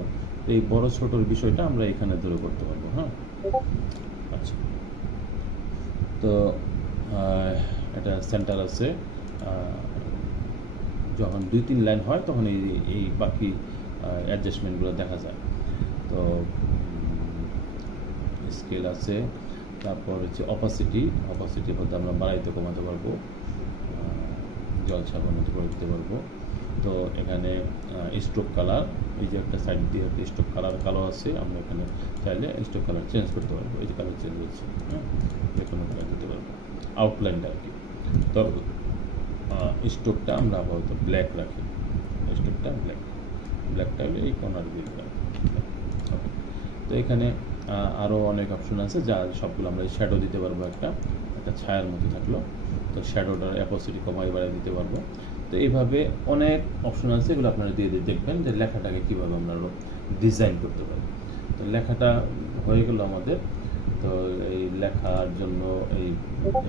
এই বড় ছোটোর বিষয়টা আমরা এখানে ধরে করতে পারবো। হ্যাঁ, আচ্ছা, তো এটা সেন্টার আছে। যখন 2-3 লাইন হয় তখন এই বাকি অ্যাডজাস্টমেন্টগুলো দেখা যায়। তো স্কেল আছে, তারপর হচ্ছে অপাসিটির মধ্যে আমরা বাড়াইতে কমাতে পারবো, জলছাপ মতো করে দিতে পারবো। তো এখানে স্ট্রোক কালার, এই যে একটা সাইড দিয়ে একটা স্ট্রোক কালার কালো আছে, আমরা এখানে চাইলে স্ট্রোক কালার চেঞ্জ করতে পারবো। এই যে কালার চেঞ্জ হচ্ছে, হ্যাঁ, যে কোনো কালার দিতে পারবো, আউটলাইনটা আর কি। তো স্ট্রোকটা আমরা আপাতত ব্ল্যাক রাখি, স্ট্রোকটা ব্ল্যাকটা এই কর্নার দিয়ে দিলাম। ওকে, তো এখানে আরও অনেক অপশন আছে, যা সবগুলো আমরা শ্যাডো দিতে পারবো, একটা ছায়ার মতো থাকলো। তো শ্যাডোটার অ্যাপোসিটি কমাই বাড়াই দিতে পারবো। তো এইভাবে অনেক অপশন আছে, এগুলো আপনারা দিয়ে দেখবেন যে লেখাটাকে কীভাবে আমরা ডিজাইন করতে পারি। তো লেখাটা হয়ে গেল আমাদের। তো এই লেখার জন্য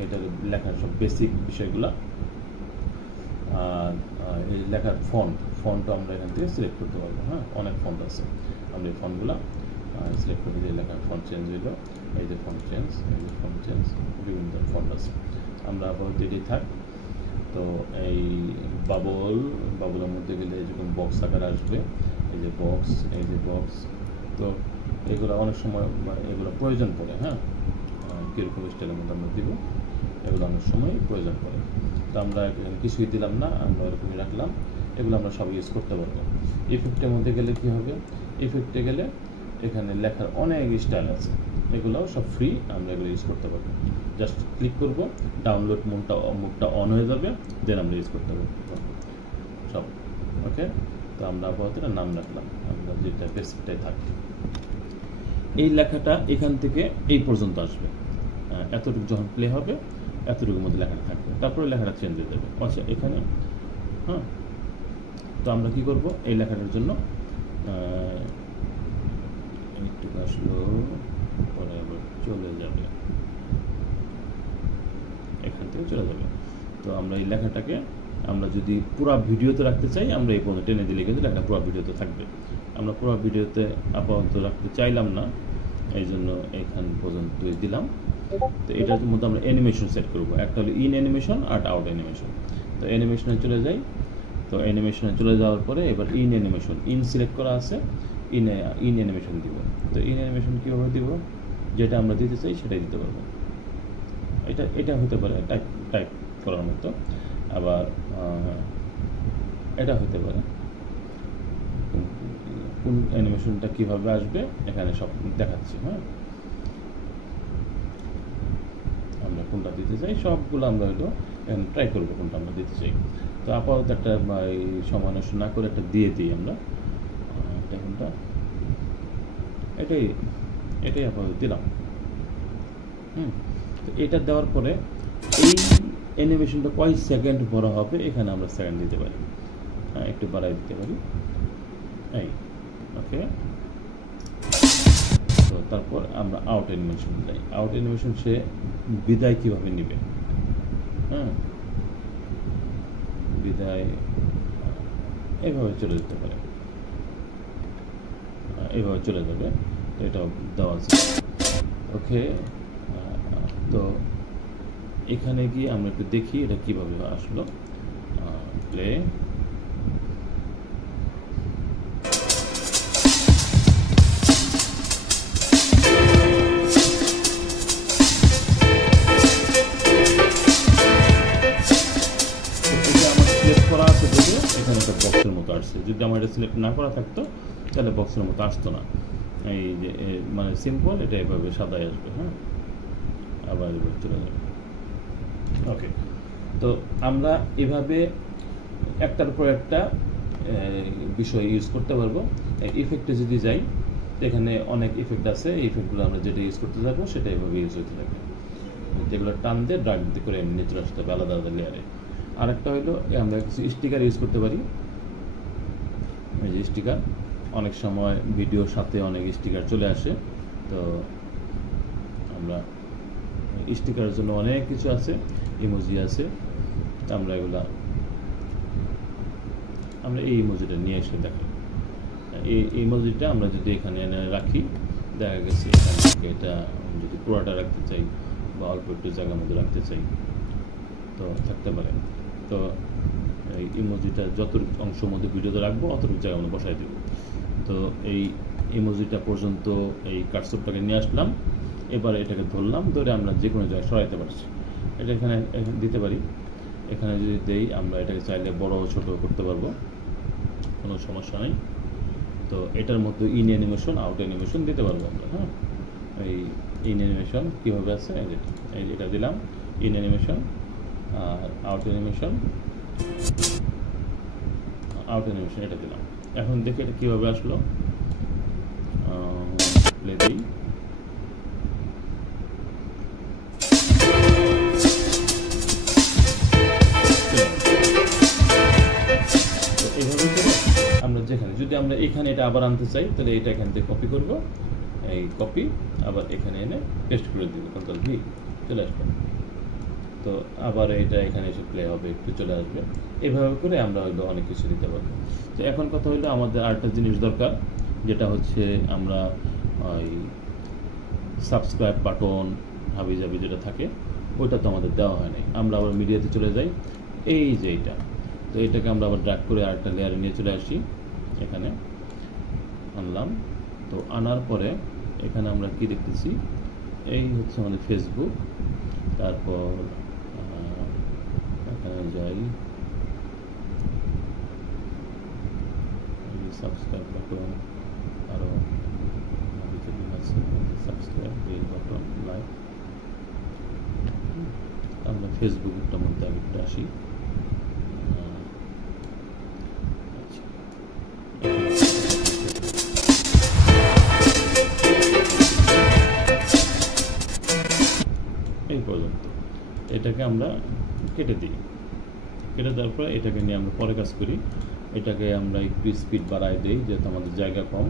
এইটার লেখার সব বেসিক বিষয়গুলো, আর এই লেখার ফন্ট আমরা এখান থেকে সিলেক্ট করতে পারবো। হ্যাঁ, অনেক ফন্ট আছে, আমরা এই ফন্টগুলো সিলেক্ট করে দিয়ে লেখার ফন্ট চেঞ্জ হইলো। এই যে ফন্ট চেঞ্জ, বিভিন্ন ধরনের ফন্ট আছে, আমরা আবার দিতেই থাক। তো এই বাবলের মধ্যে গেলে যেরকম বক্স আকার আসবে, এই যে বক্স, তো এগুলো অনেক সময় এগুলো প্রয়োজন পড়ে। হ্যাঁ, কীরকম স্টাইলের মধ্যে আমরা দিব, এগুলো অনেক সময় প্রয়োজন পড়ে। তো আমরা কিছুই দিলাম না, আমরা এরকমই রাখলাম। এগুলো আমরা সব ইউজ করতে পারবো। ইফেক্টের মধ্যে গেলে কি হবে, ইফেক্টে গেলে এখানে লেখার অনেক স্টাইল আছে, এগুলোও সব ফ্রি, আমরা এগুলো ইউজ করতে পারবো। জাস্ট ক্লিক করব, ডাউনলোড মুডটা অন হয়ে যাবে, দেন আমরা ইউজ করতে পারবো সব। ওকে, তো আমরা আপাতত নাম রাখলাম, আমরা যেটা বেসিকটাই থাকি। এই লেখাটা এখান থেকে এই পর্যন্ত আসবে, এতটুকু যখন প্লে হবে এতটুকুর মধ্যে লেখাটা থাকবে, তারপরে লেখাটা চেঞ্জ হয়ে যাবে। আচ্ছা, এখানে হ্যাঁ, তো আমরা কি করব, এই লেখাটার জন্য একটু আসলো, পরে আবার চলে যাবে, এখান থেকে চলে যাবে। তো আমরা এই লেখাটাকে আমরা যদি পুরো ভিডিওতে রাখতে চাই, আমরা এই পর্যন্ত টেনে দিলে কিন্তু লেখাটা পুরো ভিডিওতে থাকবে। আমরা পুরো ভিডিওতে আপাতত রাখতে চাইলাম না, এই জন্য এখান পর্যন্ত দিলাম। তো এটার মধ্যে আমরা অ্যানিমেশন সেট করব, একটা হলো ইন অ্যানিমেশন আর আউট অ্যানিমেশন। তো অ্যানিমেশনে চলে যাই। তো অ্যানিমেশনে চলে যাওয়ার পরে এবার ইন অ্যানিমেশন, সিলেক্ট করা আছে, ইন অ্যানিমেশন দিব। তো ইন অ্যানিমেশন কীভাবে দিব, যেটা আমরা দিতে চাই সেটাই দিতে পারবো। এটা হতে পারে টাইপ করার মতো, আবার এটা হতে পারে কোন অ্যানিমেশনটা কীভাবে আসবে এখানে সব দেখাচ্ছি। হ্যাঁ, আমরা কোনটা দিতে চাই সবগুলো আমরা হয়তো এখানে ট্রাই করবো কোনটা আমরা দিতে চাই। তো আপাতত একটা সময় নষ্ট না করে একটা দিয়ে দিই আমরা। কোনটা, এটাই আপাতত দিলাম। তো এটা দেওয়ার পরে এই অ্যানিমেশনটা কয় সেকেন্ড বড় হবে এখানে আমরা সেকেন্ড দিতে পারি। হ্যাঁ, একটু বাড়াই দিতে পারি। এই ওকে। তো তারপর আমরা আউট অ্যানিমেশন দিই। আউট অ্যানিমেশন সে বিদায় কীভাবে নেবে। হ্যাঁ, বিদায় এইভাবে চলে যেতে পারে, এইভাবে চলে যাবে। তো এটাও দেওয়া আছে। ওকে, তো এখানে গিয়ে আমরা একটু দেখি এটা কীভাবে আসলো। প্লে, এখানে একটা বক্সের মতো আসছে। যদি আমার এটা সিলেক্ট না করা থাকতো তাহলে বক্সের মতো আসতো না। এই যে মানে সিম্পল, এটা এভাবে সাদাই আসবে। হ্যাঁ, আবার এবার চলে যাবে। ওকে, তো আমরা এভাবে একটার পর একটা বিষয় ইউজ করতে পারবো। ইফেক্টে যদি যাই, এখানে অনেক ইফেক্ট আছে। এই ইফেক্টগুলো আমরা যেটা ইউজ করতে যাবো সেটা এভাবে ইউজ হতে থাকবে। যেগুলো টান দিয়ে ড্রাগ করে এমনি চলে আসতে হবে আলাদা আলাদা লেয়ারে। আরেকটা হলো আমরা কিছু স্টিকার ইউজ করতে পারি। এই যে স্টিকার, অনেক সময় ভিডিওর সাথে অনেক স্টিকার চলে আসে। তো আমরা স্টিকারের জন্য অনেক কিছু আছে, ইমোজি আছে। আমরা এই ইমোজিটা নিয়ে এসে দেখাই। এই ইমোজিটা আমরা যদি এখানে এনে রাখি, দেখা গেছে এখান থেকে এটা যদি পুরোটা রাখতে চাই বা অল্প একটু জায়গার মধ্যে রাখতে চাই তো থাকতে পারে। তো এই ইমোজিটা যতটুকু অংশের মধ্যে ভিডিওতে রাখবো অতটুকু জায়গা মধ্যে বসাই দেবো। তো এই ইমোজিটা পর্যন্ত এই কার্সরটাকে নিয়ে আসলাম। এবার এটাকে ধরলাম, ধরে আমরা যে কোনো জায়গায় সরাইতে পারছি। এটা এখানে দিতে পারি। এখানে যদি দেই, আমরা এটাকে চাইলে বড় ছোট করতে পারবো, কোনো সমস্যা নেই। তো এটার মধ্যে ইন অ্যানিমেশন, আউট অ্যানিমেশন দিতে পারবো আমরা। হ্যাঁ, এই ইন অ্যানিমেশন কীভাবে আছে, এই যেটা দিলাম ইন অ্যানিমেশন আর আউট অ্যানিমেশন এটা দিলাম। এখন দেখি এটা কীভাবে আসলো। প্লে দিই। এইভাবে করে আমরা যেখানে যদি আমরা এখানে এটা আবার আনতে চাই তাহলে এটা এখান থেকে কপি করব, এই কপি আবার এখানে এনে পেস্ট করে দিব, কন্ট্রোল ভি, চলে আসবে। তো আবার এটা এখানে এসে প্লে হবে, একটু চলে আসবে। এইভাবে করে আমরা হয়তো অনেক কিছু দিতে পারবো। তো এখন কথা হলো আমাদের আরেকটা জিনিস দরকার, যেটা হচ্ছে আমরা ওই সাবস্ক্রাইব বাটন হাবিজাবি যেটা থাকে ওইটা তো আমাদের দেওয়া হয় নাই। আমরা আবার মিডিয়াতে চলে যাই, এই যে এইটা। তো এটাকে আমরা আবার ড্র্যাগ করে আরেকটা লেয়ারে নিয়ে চলে আসি, এখানে আনলাম। তো আনার পরে এখানে আমরা কি দেখতেছি, এই হচ্ছে আমাদের ফেসবুক। তারপর এখানে যাই, সাবস্ক্রাইব বাটন, আরও আছে সাবস্ক্রাইব, বেল বাটন, লাইক। আমরা ফেসবুকটার মধ্যে আমি একটু আসি। এই পর্যন্ত এটাকে আমরা কেটে দিই। কেটে দেওয়ার পরে এটাকে নিয়ে আমরা পরে কাজ করি। এটাকে আমরা একটু স্পিড বাড়াই দিই, যেহেতু আমাদের জায়গা কম।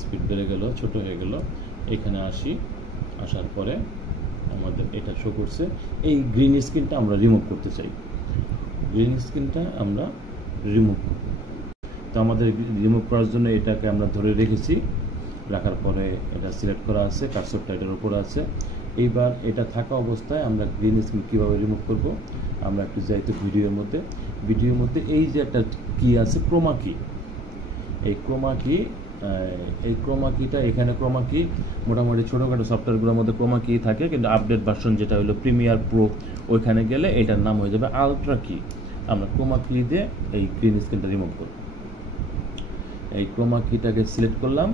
স্পিড বেড়ে গেল, ছোট হয়ে গেল। এখানে আসি, আসার পরে আমাদের এটা শো করছে। এই গ্রিন স্ক্রিনটা আমরা রিমুভ করতে চাই। গ্রিন স্ক্রিনটা আমরা রিমুভ করব। তো আমাদের রিমুভ করার জন্য এটাকে আমরা ধরে রেখেছি। রাখার পরে এটা সিলেক্ট করা আছে, কার্সরটা এটার উপরে আছে। এইবার এটা থাকা অবস্থায় আমরা গ্রিন স্ক্রিন কীভাবে রিমুভ করব, আমরা একটু যাইতে ভিডিওর মধ্যে এই যে একটা কি আছে ক্রোমা কি, এই ক্রোমা কি এই ক্রোমা কিটা, এখানে ক্রোমা কি মোটামুটি ছোটোখাটো সফটওয়্যারগুলোর মধ্যে ক্রোমা কি থাকে, কিন্তু আপডেট ভার্সন যেটা হলো প্রিমিয়ার প্রো, ওইখানে গেলে এটার নাম হয়ে যাবে আলট্রা কি। আমরা ক্রোমা কি দিয়ে এই গ্রিন স্ক্রিনটা রিমুভ করব। এই ক্রোমা কিটাকে সিলেক্ট করলাম,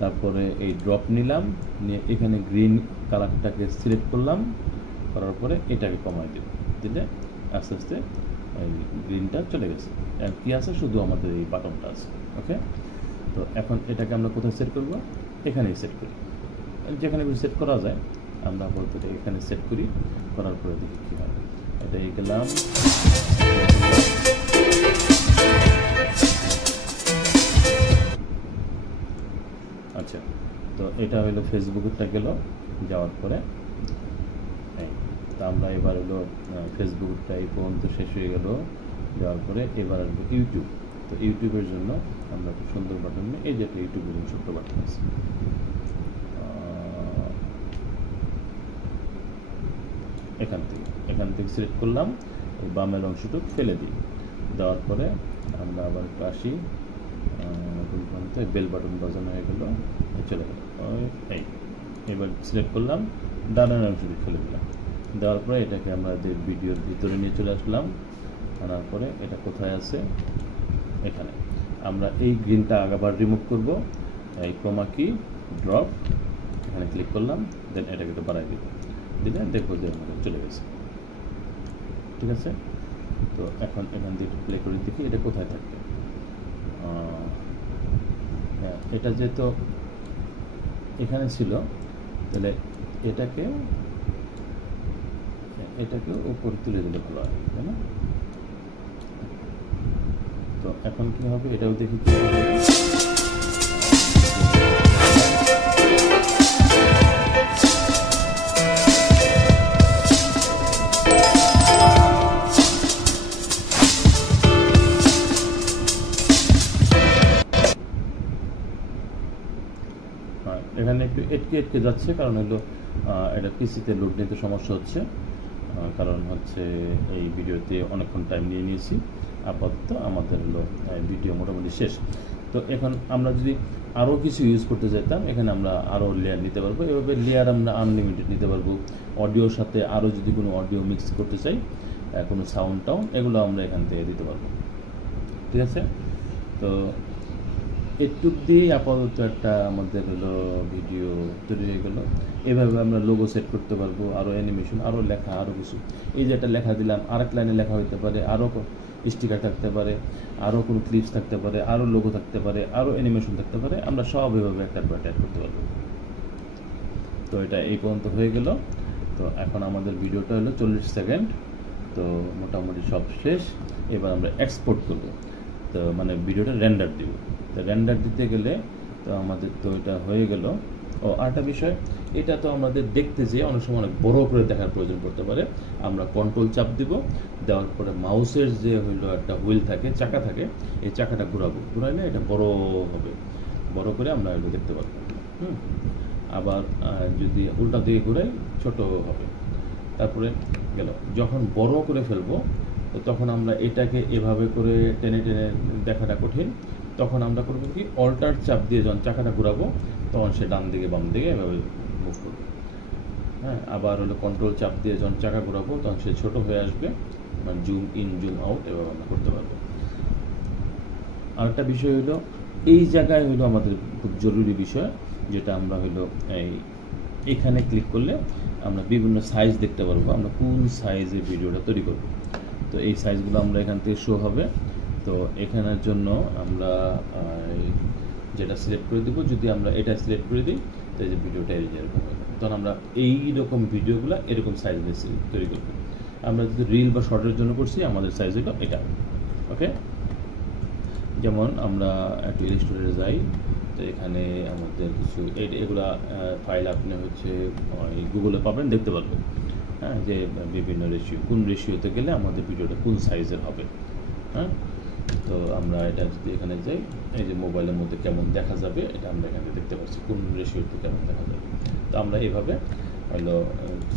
তারপরে এই ড্রপ নিলাম, নিয়ে এখানে গ্রিন কালারটাকে সিলেক্ট করলাম, করার পরে এটাকে কমাই দেব, দিলে আস্তে আস্তে এই গ্রিনটা চলে গেছে। আর কি আছে, শুধু আমাদের এই বাটনটা আছে। ওকে, তো এখন এটাকে আমরা কোথায় সেট করব? এখানেই সেট করি, যেখানে সেট করা যায় আমরা বলতে এখানে সেট করি, করার পরে দেখি কী হয়। এটাই গেলাম, আচ্ছা, তো এটা হলো ফেসবুকেরটা গেল, যাওয়ার পরে তা আমরা এবার হলো ফেসবুকটা এই পর্যন্ত শেষ হয়ে গেল। যাওয়ার পরে এবার আসবো ইউটিউব। তো ইউটিউবের জন্য আমরা খুব সুন্দর বাটন নিই, এই যে একটা ইউটিউবের জন্য ছোট্ট বাটন আছে, এখান থেকে সিলেক্ট করলাম, এই বামের অংশটুকু ফেলে দিই। দেওয়ার পরে আমরা আবার একটু আসি, বেল বাটন বাজানো হয়ে গেল, চলে গেল। এই এবার সিলেক্ট করলাম, ডানের অংশটুকু ফেলে দিলাম। দেওয়ার পরে এটাকে আমাদের ভিডিওর ভিতরে নিয়ে চলে আসলাম। আনার পরে এটা কোথায় আছে, এখানে আমরা এই গ্রিনটা আবার রিমুভ করব। এই ক্রোমা কি ড্রপ, এখানে ক্লিক করলাম, দেন এটাকে একটু বাড়াই দিব, দিলে দেখবো যে আমাদের চলে গেছে। ঠিক আছে, তো এখন এখান থেকে প্লে করে দেখি এটা কোথায় থাকবে। হ্যাঁ, এটা যেহেতু এখানে ছিল, তাহলে এটাকেও উপরে তুলে দিলে ভালো হয়, তাই না? তো এখন কি হবে, এটাও দেখি কি হবে। এখানে একটু এটকে যাচ্ছে, কারণ হলো এটা পিসিতে লোড নিতে সমস্যা হচ্ছে, কারণ হচ্ছে এই ভিডিওতে অনেকক্ষণ টাইম নিয়ে নিয়েছি। আপাতত আমাদের হলো ভিডিও মোটামুটি শেষ। তো এখন আমরা যদি আরও কিছু ইউজ করতে চাইতাম, এখানে আমরা আরও লেয়ার নিতে পারবো। এভাবে লেয়ার আমরা আনলিমিটেড নিতে পারবো। অডিওর সাথে আরও যদি কোনো অডিও মিক্স করতে চাই, কোনো সাউন্ড টাউন, এগুলো আমরা এখান থেকে দিতে পারবো। ঠিক আছে, তো এটুক দিয়েই আপাতত একটা আমাদের হলো ভিডিও তৈরি হয়ে গেল। এভাবে আমরা লোগো সেট করতে পারবো, আরও অ্যানিমেশন, আরও লেখা, আরও কিছু। এই যে একটা লেখা দিলাম, আরেক লাইনে লেখা হইতে পারে, আরও স্টিকার থাকতে পারে, আরও কোনো ক্লিপস থাকতে পারে, আরও লোগো থাকতে পারে, আরও অ্যানিমেশন থাকতে পারে। আমরা সব এভাবে একটা অ্যাড করতে পারবো। তো এটা এই পর্যন্ত হয়ে গেল। তো এখন আমাদের ভিডিওটা হলো 40 সেকেন্ড, তো মোটামুটি সব শেষ। এবার আমরা এক্সপোর্ট করব, তো মানে ভিডিওটা রেন্ডার দিব। তো রেন্ডার দিতে গেলে তো আমাদের তো এটা হয়ে গেল। ও আরেকটা বিষয়, এটা তো আমাদের দেখতে যেয়ে অনেক সময় অনেক বড়ো করে দেখার প্রয়োজন পড়তে পারে। আমরা কন্ট্রোল চাপ দিব, দেওয়ার পরে মাউসের যে হইলো একটা হুইল থাকে, চাকা থাকে, এই চাকাটা ঘুরাইলে এটা বড় হবে, বড় করে আমরা এগুলো দেখতে পারবো। আবার যদি উল্টা দিকে ঘুরাই, ছোট হবে। তারপরে গেল, যখন বড় করে ফেলবো, তো তখন আমরা এটাকে এভাবে করে টেনে টেনে দেখাটা কঠিন। তখন আমরা করবো কি, অল্টার চাপ দিয়ে যখন চাকাটা ঘুরাবো, তখন সে ডান দিকে বাম দিকে এভাবে মুভ করবে। হ্যাঁ, আবার হলো কন্ট্রোল চাপ দিয়ে যখন চাকা ঘুরাবো, তখন সে ছোট হয়ে আসবে, মানে জুম ইন জুম আউট এভাবে আমরা করতে পারবো। আরেকটা বিষয় হলো, এই জায়গায় হলো আমাদের খুব জরুরি বিষয়, যেটা আমরা হলো এখানে ক্লিক করলে আমরা বিভিন্ন সাইজ দেখতে পারবো, আমরা কোন সাইজে ভিডিওটা তৈরি করবো। তো এই সাইজগুলো আমরা এখান থেকে শো হবে। তো এখানের জন্য আমরা যেটা সিলেক্ট করে দেবো, যদি আমরা এটা সিলেক্ট করে দিই, তো এই যে ভিডিওটা এরকম হবে, তখন আমরা এইরকম ভিডিওগুলো এরকম সাইজ তৈরি করবো। আমরা যদি রিল বা শর্টের জন্য করছি, আমাদের সাইজ হলো এটা। ওকে, যেমন আমরা একটা ইলাস্ট্রেটরে যাই, তো এখানে আমাদের কিছু এগুলা ফাইল আপনি হচ্ছে গুগলে পাবেন, দেখতে পারবেন। হ্যাঁ, যে বিভিন্ন রেশিও, কোন রেশিওতে গেলে আমাদের ভিডিওটা কোন সাইজের হবে। হ্যাঁ, তো আমরা এটা যদি এখানে যাই, এই যে মোবাইলের মধ্যে কেমন দেখা যাবে, এটা আমরা এখানে দেখতে পাচ্ছি, কোন রেশিওতে কেমন দেখা যাবে। তো আমরা এইভাবে হলো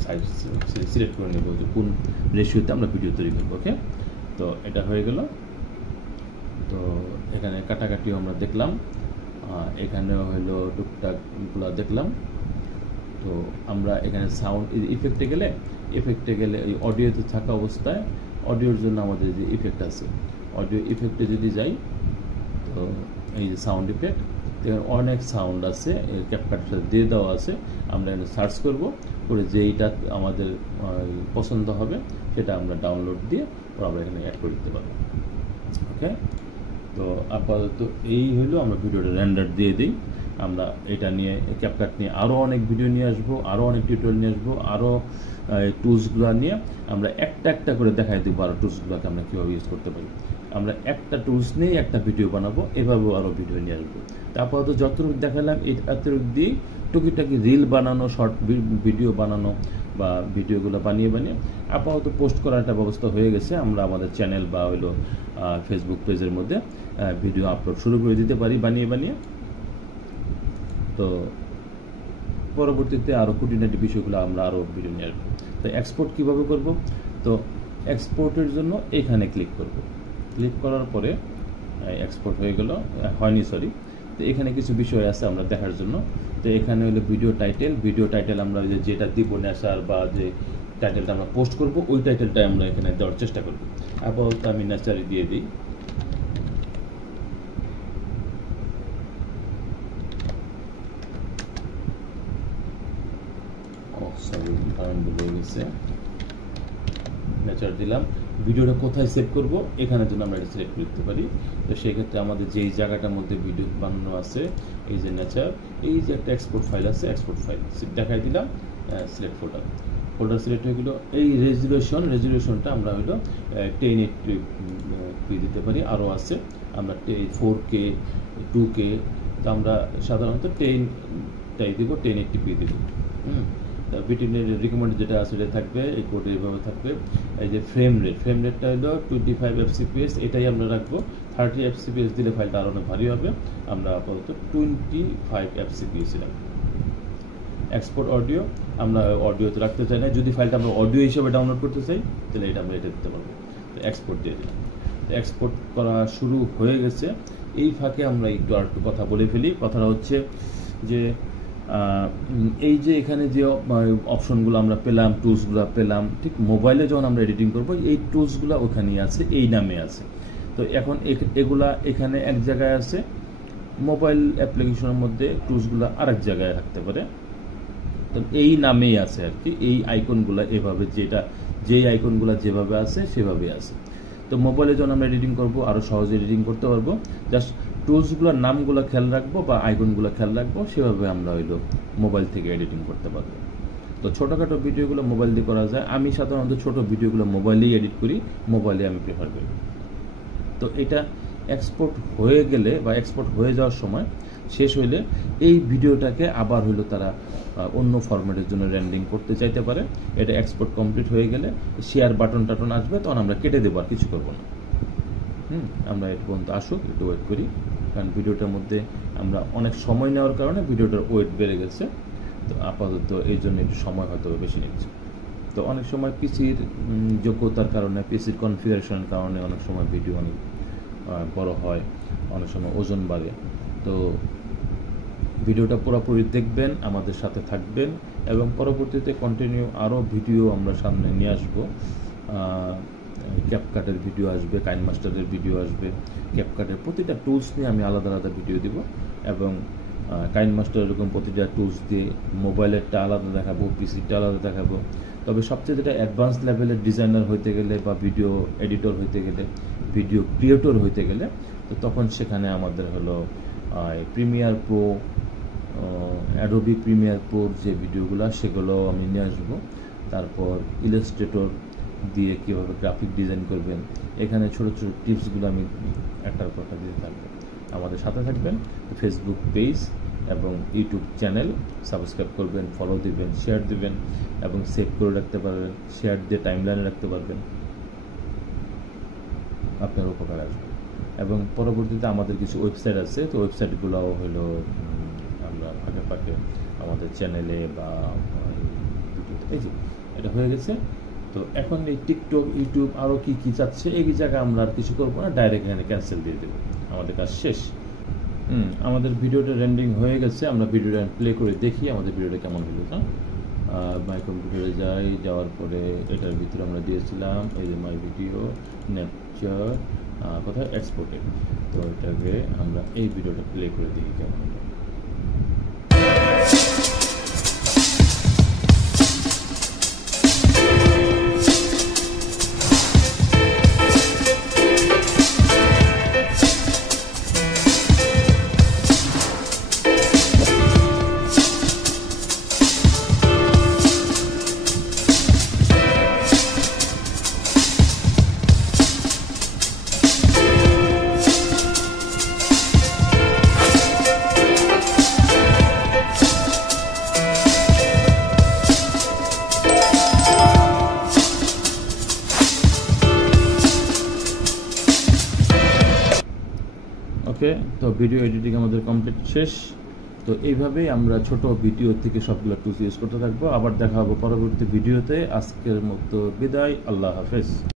সাইজ সিলেক্ট করে নেব যে কোন রেশিওতে আমরা ভিডিও তৈরি করবো। ওকে, তো এটা হয়ে গেল। তো এখানে কাটাকাটিও আমরা দেখলাম। এখানেও হলো টুকটাকগুলো দেখলাম। তো আমরা এখানে সাউন্ড ইফেক্টে গেলে ওই অডিওতে থাকা অবস্থায় অডিওর জন্য আমাদের যে ইফেক্ট আছে, অডিও ইফেক্টে যদি যাই, তো এই যে সাউন্ড ইফেক্ট, অনেক সাউন্ড আছে, ক্যাপকাটটা দিয়ে দেওয়া আছে। আমরা এখানে সার্চ করব, করে যেইটা আমাদের পছন্দ হবে সেটা আমরা ডাউনলোড দিয়ে আমরা এখানে অ্যাড করে দিতে পারবো। ওকে, তো আপাতত এই হলো আমরা ভিডিওটা রেন্ডার দিয়ে দিই। আমরা এটা নিয়ে ক্যাপকাট নিয়ে আরও অনেক ভিডিও নিয়ে আসবো, আরও অনেক টিউটোরিয়াল নিয়ে আসবো, আরও টুলসগুলো নিয়ে আমরা একটা করে দেখাই দেবো, আরও টুলসগুলোকে আমরা কীভাবে ইউজ করতে পারি। আমরা একটা টুলস নিয়েই একটা ভিডিও বানাবো, এভাবেও আরও ভিডিও নিয়ে আসবো। তারপর তো যতটুকু দেখালাম এতটুকু দিয়েই টুকিটাকি রিল বানানো, শর্ট ভিডিও বানানো বা ভিডিওগুলো বানিয়ে আপাতত পোস্ট করার একটা ব্যবস্থা হয়ে গেছে। আমরা আমাদের চ্যানেল বা হলো ফেসবুক পেজের মধ্যে ভিডিও আপলোড শুরু করে দিতে পারি বানিয়ে। তো পরবর্তীতে আরও খুঁটিনাটি বিষয়গুলো আমরা আরও ভিডিও নিয়ে আসবো। তো এক্সপোর্ট কীভাবে করব? তো এক্সপোর্টের জন্য এখানে ক্লিক করব। ক্লিক করার পরে এক্সপোর্ট হয়ে গেল, হয়নি সরি। তো এখানে কিছু বিষয় আছে আমরা দেখার জন্য। তো এখানে হলো ভিডিও টাইটেল আমরা যেটা দিব নেচার বা যে টাইটেলটা আমরা পোস্ট করব ওই টাইটেলটা আমরা এখানে দেওয়ার চেষ্টা করব। আপাতত আমি নেচারই দিয়ে দিই। নেচার দিলাম। ভিডিওটা কোথায় সেভ করব এখানের জন্য আমরা এটা সিলেক্ট করতে পারি। তো সেই ক্ষেত্রে আমাদের যেই জায়গাটার মধ্যে ভিডিও বানানো আছে, এই যে নেচার, এই যে একটা এক্সপোর্ট ফাইল আছে, এক্সপোর্ট ফাইল দেখাই দিলাম, সিলেক্ট ফোল্ডার সিলেক্ট হয়ে গেলো। এই রেজুলেশনটা আমরা হলো 1080p দিতে পারি, আরও আছে আমরা 4K 2K। তো আমরা সাধারণত 10টাই দিব, 1080p দিব। রিকমেন্ডেড যেটা আছে সেটা থাকবে, এই কোডে এইভাবে থাকবে। এই যে ফ্রেম রেটটা হলো 25 fps, এটাই আমরা রাখবো। 30 fps দিলে ফাইলটা আরও অনেক ভারী হবে, আমরা আপাতত 25 fps রাখবো। এক্সপোর্ট অডিও আমরা অডিওতে রাখতে চাই না, যদি ফাইলটা আমরা অডিও হিসেবে ডাউনলোড করতে চাই তাহলে এটা আমরা এটা দিতে পারবো। তো এক্সপোর্ট দিয়ে দিলাম। এক্সপোর্ট করা শুরু হয়ে গেছে। এই ফাঁকে আমরা একটু কথা বলে ফেলি। কথাটা হচ্ছে যে এই যে এখানে যে অপশনগুলো আমরা পেলাম, টুলসগুলো পেলাম, ঠিক মোবাইলে যখন আমরা এডিটিং করব এই টুলসগুলো ওখানেই আছে, এই নামে আছে। তো এখন এগুলা এখানে এক জায়গায় আছে, মোবাইল অ্যাপ্লিকেশনের মধ্যে টুলসগুলো আরেক জায়গায় থাকতে পারে। তো এই নামেই আছে আর কি, এই আইকনগুলো এভাবে, যেই আইকনগুলো যেভাবে আছে সেভাবে আছে। তো মোবাইলে যখন আমরা এডিটিং করব আরও সহজে এডিটিং করতে পারবো। জাস্ট টুলসগুলোর নামগুলো খেয়াল রাখবো বা আইকনগুলো খেয়াল রাখবো, সেভাবে আমরা হইলো মোবাইল থেকে এডিটিং করতে পারবো। তো ছোটোখাটো ভিডিওগুলো মোবাইল দিয়ে করা যায়। আমি সাধারণত ছোটো ভিডিওগুলো মোবাইলেই এডিট করি, মোবাইলে আমি প্রেফার করি। তো এটা এক্সপোর্ট হয়ে গেলে বা এক্সপোর্ট হয়ে যাওয়ার সময় শেষ হইলে এই ভিডিওটাকে আবার হইলো তারা অন্য ফরম্যাটের জন্য রেন্ডারিং করতে চাইতে পারে। এটা এক্সপোর্ট কমপ্লিট হয়ে গেলে শেয়ার বাটন আসবে, তখন আমরা কেটে দেবো, আর কিছু করবো না। আমরা এটা পর্যন্ত আসুক, একটু ওয়েট করি, কারণ ভিডিওটার মধ্যে আমরা অনেক সময় নেওয়ার কারণে ভিডিওটার ওয়েট বেড়ে গেছে। তো আপাতত এই জন্য একটু সময় হয়তো বেশি নিচ্ছে। তো অনেক সময় পিসির যোগ্যতার কারণে, পিসির কনফিগারেশনের কারণে অনেক সময় ভিডিও অনেক বড় হয়, অনেক সময় ওজন বাড়ে। তো ভিডিওটা পুরোপুরি দেখবেন, আমাদের সাথে থাকবেন, এবং পরবর্তীতে কন্টিনিউ আরও ভিডিও আমরা সামনে নিয়ে আসবো। ক্যাপকাটের ভিডিও আসবে, কাইনমাস্টারের ভিডিও আসবে। ক্যাপকাটের প্রতিটা টুলস নিয়ে আমি আলাদা আলাদা ভিডিও দিব, এবং কাইনমাস্টার এরকম প্রতিটা টুলস দিয়ে মোবাইলেরটা আলাদা দেখাবো, পিসিটা আলাদা দেখাবো। তবে সবচেয়ে যেটা অ্যাডভান্স লেভেলের ডিজাইনার হইতে গেলে বা ভিডিও এডিটর হইতে গেলে, ভিডিও ক্রিয়েটর হইতে গেলে, তো তখন সেখানে আমাদের হলো প্রিমিয়ার প্রো, অ্যাডোবি প্রিমিয়ার প্রোর যে ভিডিওগুলো সেগুলো আমি নিয়ে আসবো। তারপর ইলাস্ট্রেটর দিয়ে কীভাবে গ্রাফিক ডিজাইন করবেন, এখানে ছোটো ছোটো টিপসগুলো আমি একটার পর একটা দিতে থাকবো। আমাদের সাথে থাকবেন। ফেসবুক পেজ এবং ইউটিউব চ্যানেল সাবস্ক্রাইব করবেন, ফলো দিবেন, শেয়ার দিবেন, এবং সেভ করে রাখতে পারবেন, শেয়ার দিয়ে টাইমলাইনে রাখতে পারবেন, আপনার উপকার আসবে। এবং পরবর্তীতে আমাদের কিছু ওয়েবসাইট আছে, তো ওয়েবসাইটগুলোও হলো আমরা ফাঁকে ফাঁকে আমাদের চ্যানেলে বা এই যে এটা হয়ে গেছে। তো এখন এই টিকটক, ইউটিউব আরও কী চাচ্ছে, এই জায়গায় আমরা আর কিছু করবো না, ডাইরেক্ট এখানে ক্যান্সেল দিয়ে দেবো, আমাদের কাজ শেষ। আমাদের ভিডিওটা রেন্ডিং হয়ে গেছে, আমরা ভিডিওটা প্লে করে দেখি আমাদের ভিডিওটা কেমন হলো। মাই কম্পিউটারে যাওয়ার পরে এটার ভিতরে আমরা দিয়েছিলাম এই যে মাই ভিডিও নেপচার কোথায় এক্সপোর্টে। তো এটাকে আমরা এই ভিডিওটা প্লে করে দেখি কেমন হলো। ওকে, তো ভিডিও এডিটিং আমাদের কমপ্লিট শেষ। তো এইভাবেই আমরা ছোট ভিডিও থেকে সবগুলো টুলস ইউজ করতে থাকবো। আবার দেখা হবে পরবর্তী ভিডিওতে। আজকের মতো বিদায়, আল্লাহ হাফেজ।